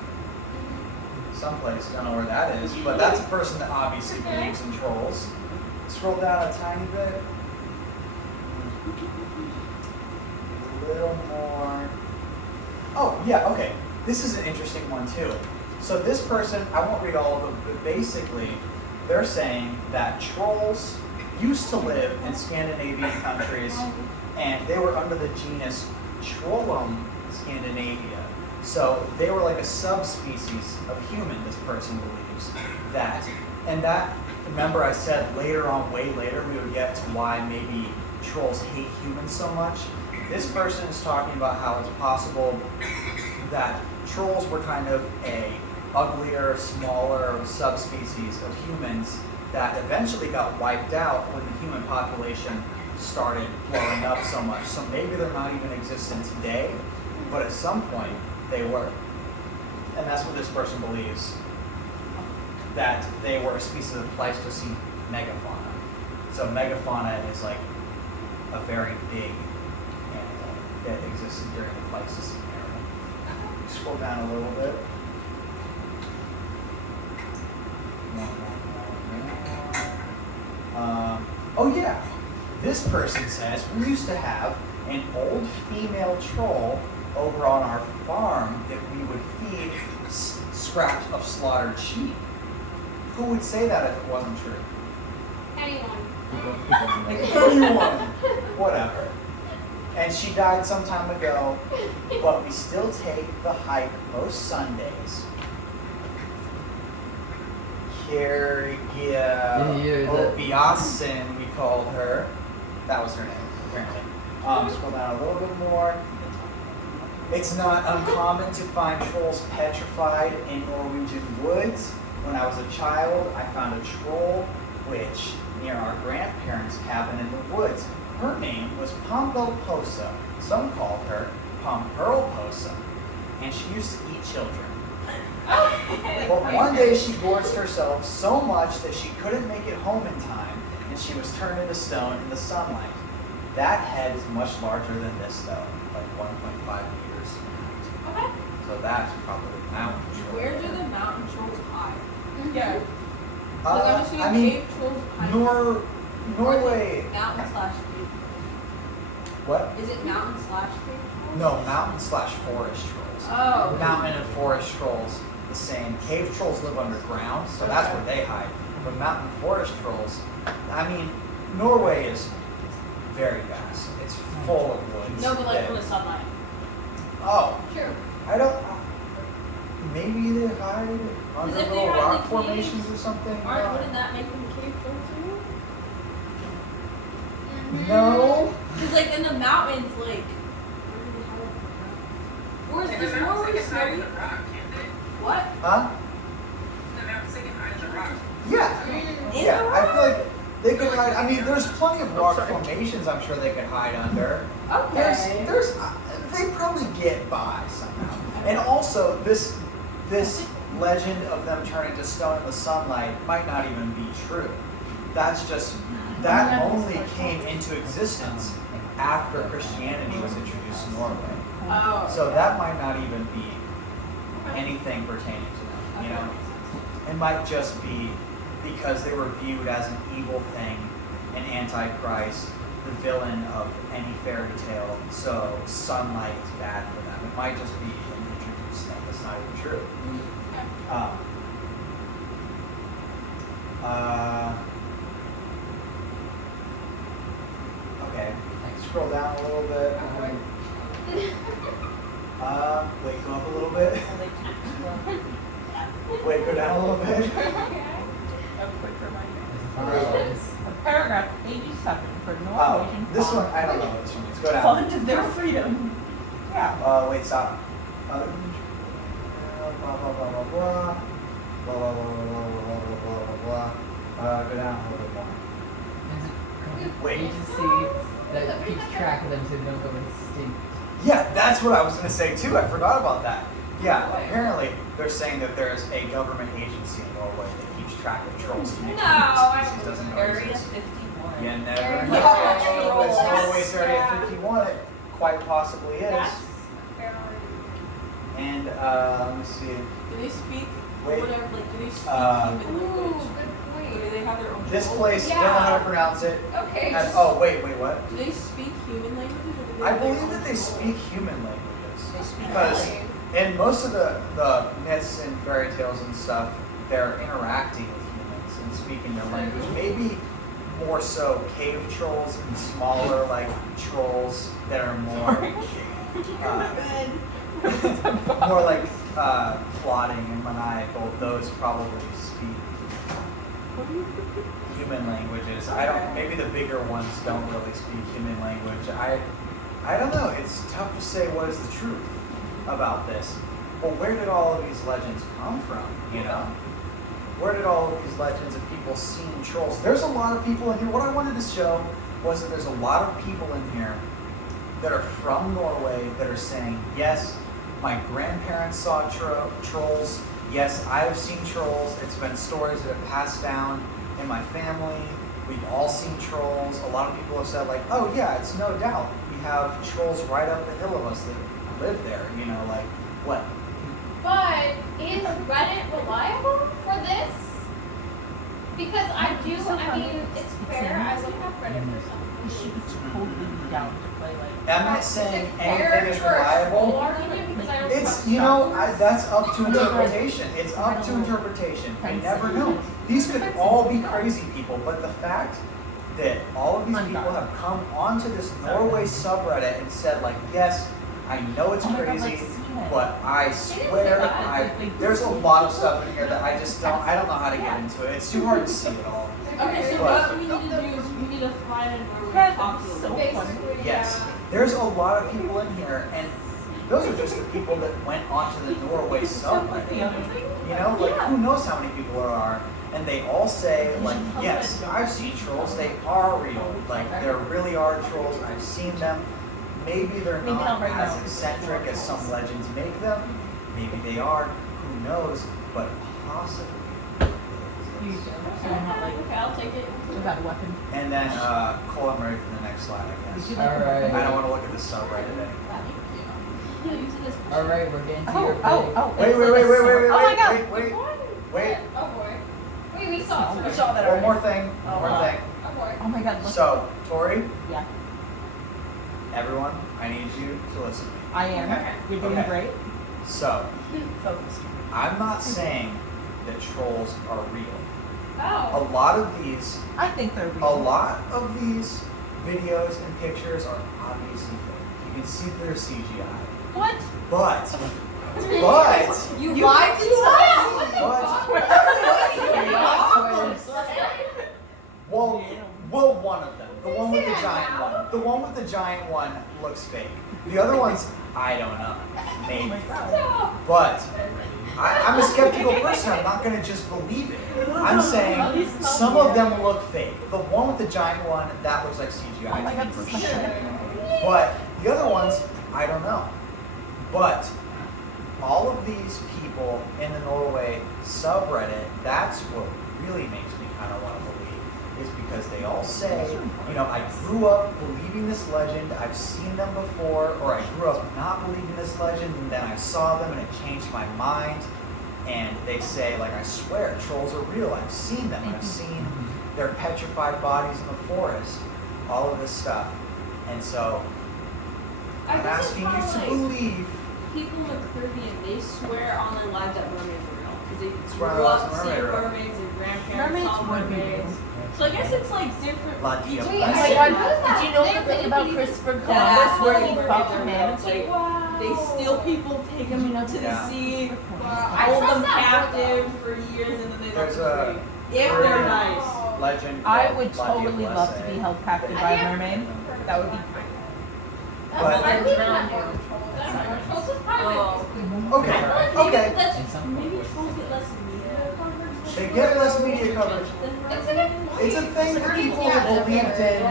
Someplace, don't know where that is, but that's a person that obviously believes in trolls. Scroll down a tiny bit. A little more. Oh, yeah, okay. This is an interesting one too. So this person, I won't read all of them, but basically, they're saying that trolls used to live in Scandinavian countries, and they were under the genus Trollum Scandinavia. So they were like a subspecies of human, this person believes. Remember I said later on, way later, we would get to why maybe trolls hate humans so much. This person is talking about how it's possible that trolls were kind of a uglier, smaller subspecies of humans that eventually got wiped out when the human population started blowing up so much. So maybe they're not even existent today, but at some point they were. And that's what this person believes, that they were a species of Pleistocene megafauna. So megafauna is like a very big animal that existed during the Pleistocene era. Scroll down a little bit. Oh yeah, this person says we used to have an old female troll over on our farm that we would feed scraps of slaughtered sheep. Who would say that if it wasn't true? Anyone. Anyone. Whatever. And she died some time ago, but we still take the hike most Sundays. Obiasin, we called her. That was her name, apparently. Scroll down a little bit more. It's not uncommon to find trolls petrified in Norwegian woods. When I was a child, I found a troll witch near our grandparents' cabin in the woods. Her name was Pompoposa. Some called her Pompearlposa, and she used to eat children. But one day she gorged herself so much that she couldn't make it home in time, and she was turned into stone in the sunlight. That head is much larger than this, though, like 1.5 meters. Okay. So that's probably a mountain troll. Where do the mountain trolls hide? Yeah. Like I'm assuming I mean, cave trolls hide. Norway. Mountain/cave. What? Is it mountain/cave trolls? No, mountain/forest trolls. Oh. Mountain and forest trolls, the same. Cave trolls live underground, so that's where they hide. But mountain forest trolls, I mean, Norway is very vast. It's full of woods. No, but like that- from the sunlight. Oh, True. I don't. Maybe they hide under if they little hide in rock caves, formations or something. Wouldn't that make them cave trolls too? No. Because like in the mountains, like where's there's Norway snowy? What? Huh? Yeah. In Yeah. the I feel like they could hide. I mean, there's plenty of rock sorry. formations. I'm sure they could hide under. Okay. There's they probably get by somehow. And also this legend of them turning to stone in the sunlight might not even be true. That's just that only came into existence after Christianity was introduced in Norway. Oh. So that might not even be anything pertaining to them, you know? It might just be because they were viewed as an evil thing, an antichrist, the villain of any fairy tale, so sunlight is bad for them. It might just be an introduced thing that's not even true. Okay, scroll down a little bit. Wait, go up a little bit. Wait, go down a little bit. A quick reminder. Paragraph 87 for Norwegian. This one, I don't know what this one is. Go down. Fund of their freedom. Yeah. Wait, stop. Blah, blah, blah, blah, blah, blah. Blah, blah, blah, blah, blah, blah, blah, blah, blah. Go down a little bit more. There's a Wait. agency that keeps track of them so they don't go extinct. Yeah, that's what I was going to say too. I forgot about that. Yeah, apparently they're saying that there's a government agency in Norway that keeps track of trolls to make sure the species doesn't go Area exist. 51. You never Area know. 51. It's Norway's Yes. Area Yeah. 51. It quite possibly is. That's a fair argument. And let me see. Do they speak Wait. whatever? Like, do they speak human Ooh, language? good Or point. do they have their own? This trolls? place, don't know how to pronounce it. Okay. Oh, wait, what? Do they speak human languages? Or do they I have their believe own that they trolls? speak human languages. They Because in most of the myths and fairy tales and stuff, they're interacting with humans and speaking their language. Maybe more so cave trolls and smaller like trolls that are more more like plotting and maniacal. Those probably speak human languages. I don't. Maybe the bigger ones don't really speak human language. I don't know. It's tough to say what is the truth about this. But where did all of these legends come from? You know, where did all of these legends of people seeing trolls? There's a lot of people in here. What I wanted to show was that there's a lot of people in here that are from Norway that are saying, yes, my grandparents saw trolls. Yes, I have seen trolls. It's been stories that have passed down in my family. We've all seen trolls. A lot of people have said like, oh yeah, it's no doubt. We have trolls right up the hill of us that live there. You know, like what? But is Reddit reliable for this? Because I mean, it's fair. I look up Reddit for something. You should be totally down to play like. I'm not saying anything is reliable. It's, you know, that's up to interpretation. It's up to interpretation. I never know. These could all be crazy people, but the fact that all of these people have come onto this Norway subreddit and said like, yes, I know it's crazy, but I swear, there's a lot of stuff in here that I don't know how to get into it. It's too hard to see it all. Okay, so But- what we need to do is we need to find a Norway talk to them. Yes, there's a lot of people in here, and those are just the people that went onto the Norway subreddit. You know, like who knows how many people there are, and they all say like, yes, I've seen trolls. They are real. Like there really are trolls. I've seen them. Maybe they're not as eccentric as some legends make them. Maybe they are. Who knows? But possibly. You so you're not like Okay, I'll take it. without a weapon. And then, Cole, I'm ready for the next slide, I guess. Alright. I don't want to look at the subreddit anymore. Alright, we're getting to your big. Oh, Wait, oh my God. wait. Oh boy. Wait, we saw it. We saw that One already. more thing, Oh boy. Oh my God, look. So, Tori, Yeah, everyone, I need you to listen to me. I am. Okay. You're doing Okay. great. So, Focused. I'm not saying that trolls are real. A Oh. lot of these I think they're real. A lot of these videos and pictures are obviously fake. You can see they're CGI. What? But You lied to us? well, one of them. The one with the giant one. The one with the giant one looks fake. The other ones, I don't know. Maybe. But I'm a skeptical person. I'm not going to just believe it. I'm saying some of them look fake. The one with the giant one, that looks like CGI Oh my God, for this is my sure. shit. But the other ones, I don't know. But all of these people in the Norway subreddit, that's what really makes me kind of want to believe, is because they all say, you know, I grew up believing this legend, I've seen them before, or I grew up not believing this legend, and then I saw them and it changed my mind. And they say, like, I swear, trolls are real, I've seen them, I've seen their petrified bodies in the forest, all of this stuff. And so, I'm asking you to believe. People in the Caribbean, they swear on their lives that mermaids are real. Because they Swear on grew their up lives that seeing mermaids are real. mermaids, their grandparents Mermaids saw would be mermaids. real. So I guess it's like different. Like, each- Wait, Oh my I God, know that. did you know the They- thing about Christopher Yeah, Columbus where he mermaids fought are real. humanity? Like, they steal people, take them to the Yeah. sea, I hold trust them that captive for years, and then they let There's them a free. If they're Caribbean nice. legend I called would La totally love to Diablesse. be held captive by a mermaid. That would be great. That's But- I believe in that more than trolls. That's not trolls is probably Oh. Okay, I feel like okay. maybe that's In some maybe places. trolls get less media coverage. They get less media coverage. It's a good point. It's a thing that people Yeah, have believed in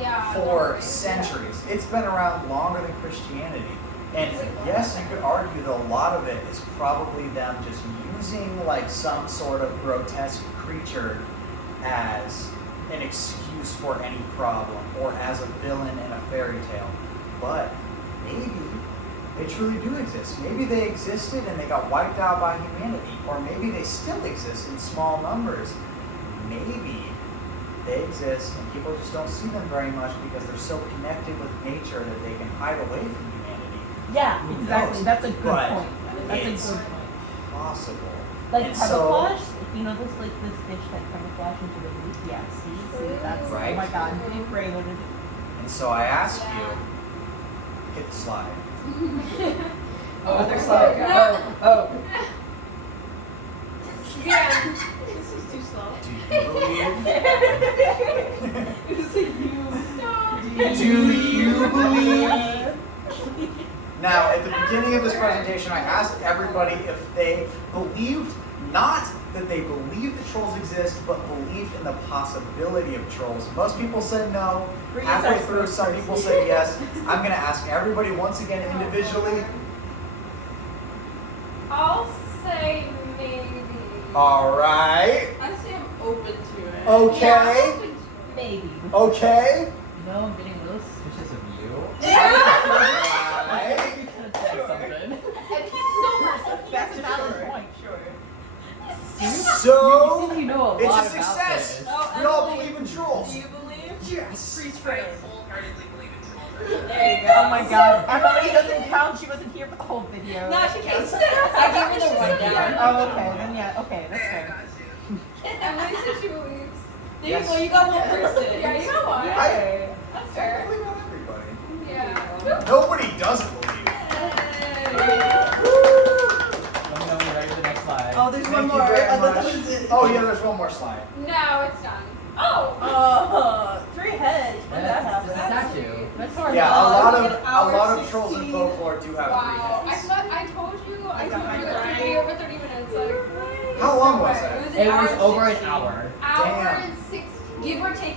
Yeah. for centuries. It's been around longer than Christianity. And yes, you could argue that a lot of it is probably them just using like some sort of grotesque creature as an excuse for any problem or as a villain in a fairy tale. But maybe they truly do exist. Maybe they existed and they got wiped out by humanity, or maybe they still exist in small numbers. Maybe they exist and people just don't see them very much because they're so connected with nature that they can hide away from humanity. Yeah, Who exactly. knows? That's a good But point. That's a it's good point. possible. Like And so- camouflage, you know this like this dish that camouflage into the meat? Yeah, see, that's Right. oh my god, big brain. And so I ask you, hit the slide. Oh, there's slide. no- Oh. Yeah. This is too slow. Do you believe? It was like you. Stop. Do you believe? Now, at the beginning of this presentation, I asked everybody if they believed, not that they believed that trolls exist, but believed in the possibility of trolls. Most people said no. Halfway through, some people said yes. I'm going to ask everybody once again individually. I'll say maybe. All right. I say I'm open to it. Okay. Yeah, I'm open to it. Maybe. Okay. You know, I'm getting a little suspicious of you. Right. You could have said something. And he's sober, so that's a valid point, sure. You So, seem you know a it's lot a about success. this. Oh, We all Emily, believe in trolls. Do you believe? Yes. Freeze I frame. wholeheartedly believe in trolls. There you go. Oh my god. Emily doesn't count, she wasn't here for the whole video. No, she can't. I gave her the rundown. Oh, okay, then yeah, okay, that's Hey, I fair. got you. Emily says she believes. There Yes. you go. You got one person. Yeah, you got one. Yay. That's I fair. believe on everybody. Yeah. Nobody doesn't believe. Let me know when you're ready for the next slide. Oh, there's Thank one you more. very I thought that much. was it. Oh yeah, there's one more slide. No, it's done. Oh. Three heads. When did that That's happen? a statue. That's hard. Yeah, a Oh, lot look of at hour trolls in 16. folklore do have Wow. three I heads. thought I told you. I got told my you it would be brain. over 30 minutes. Like. How long was It it? was It an hour was and over an 16. hour. Hour Damn. and 6. Give or take.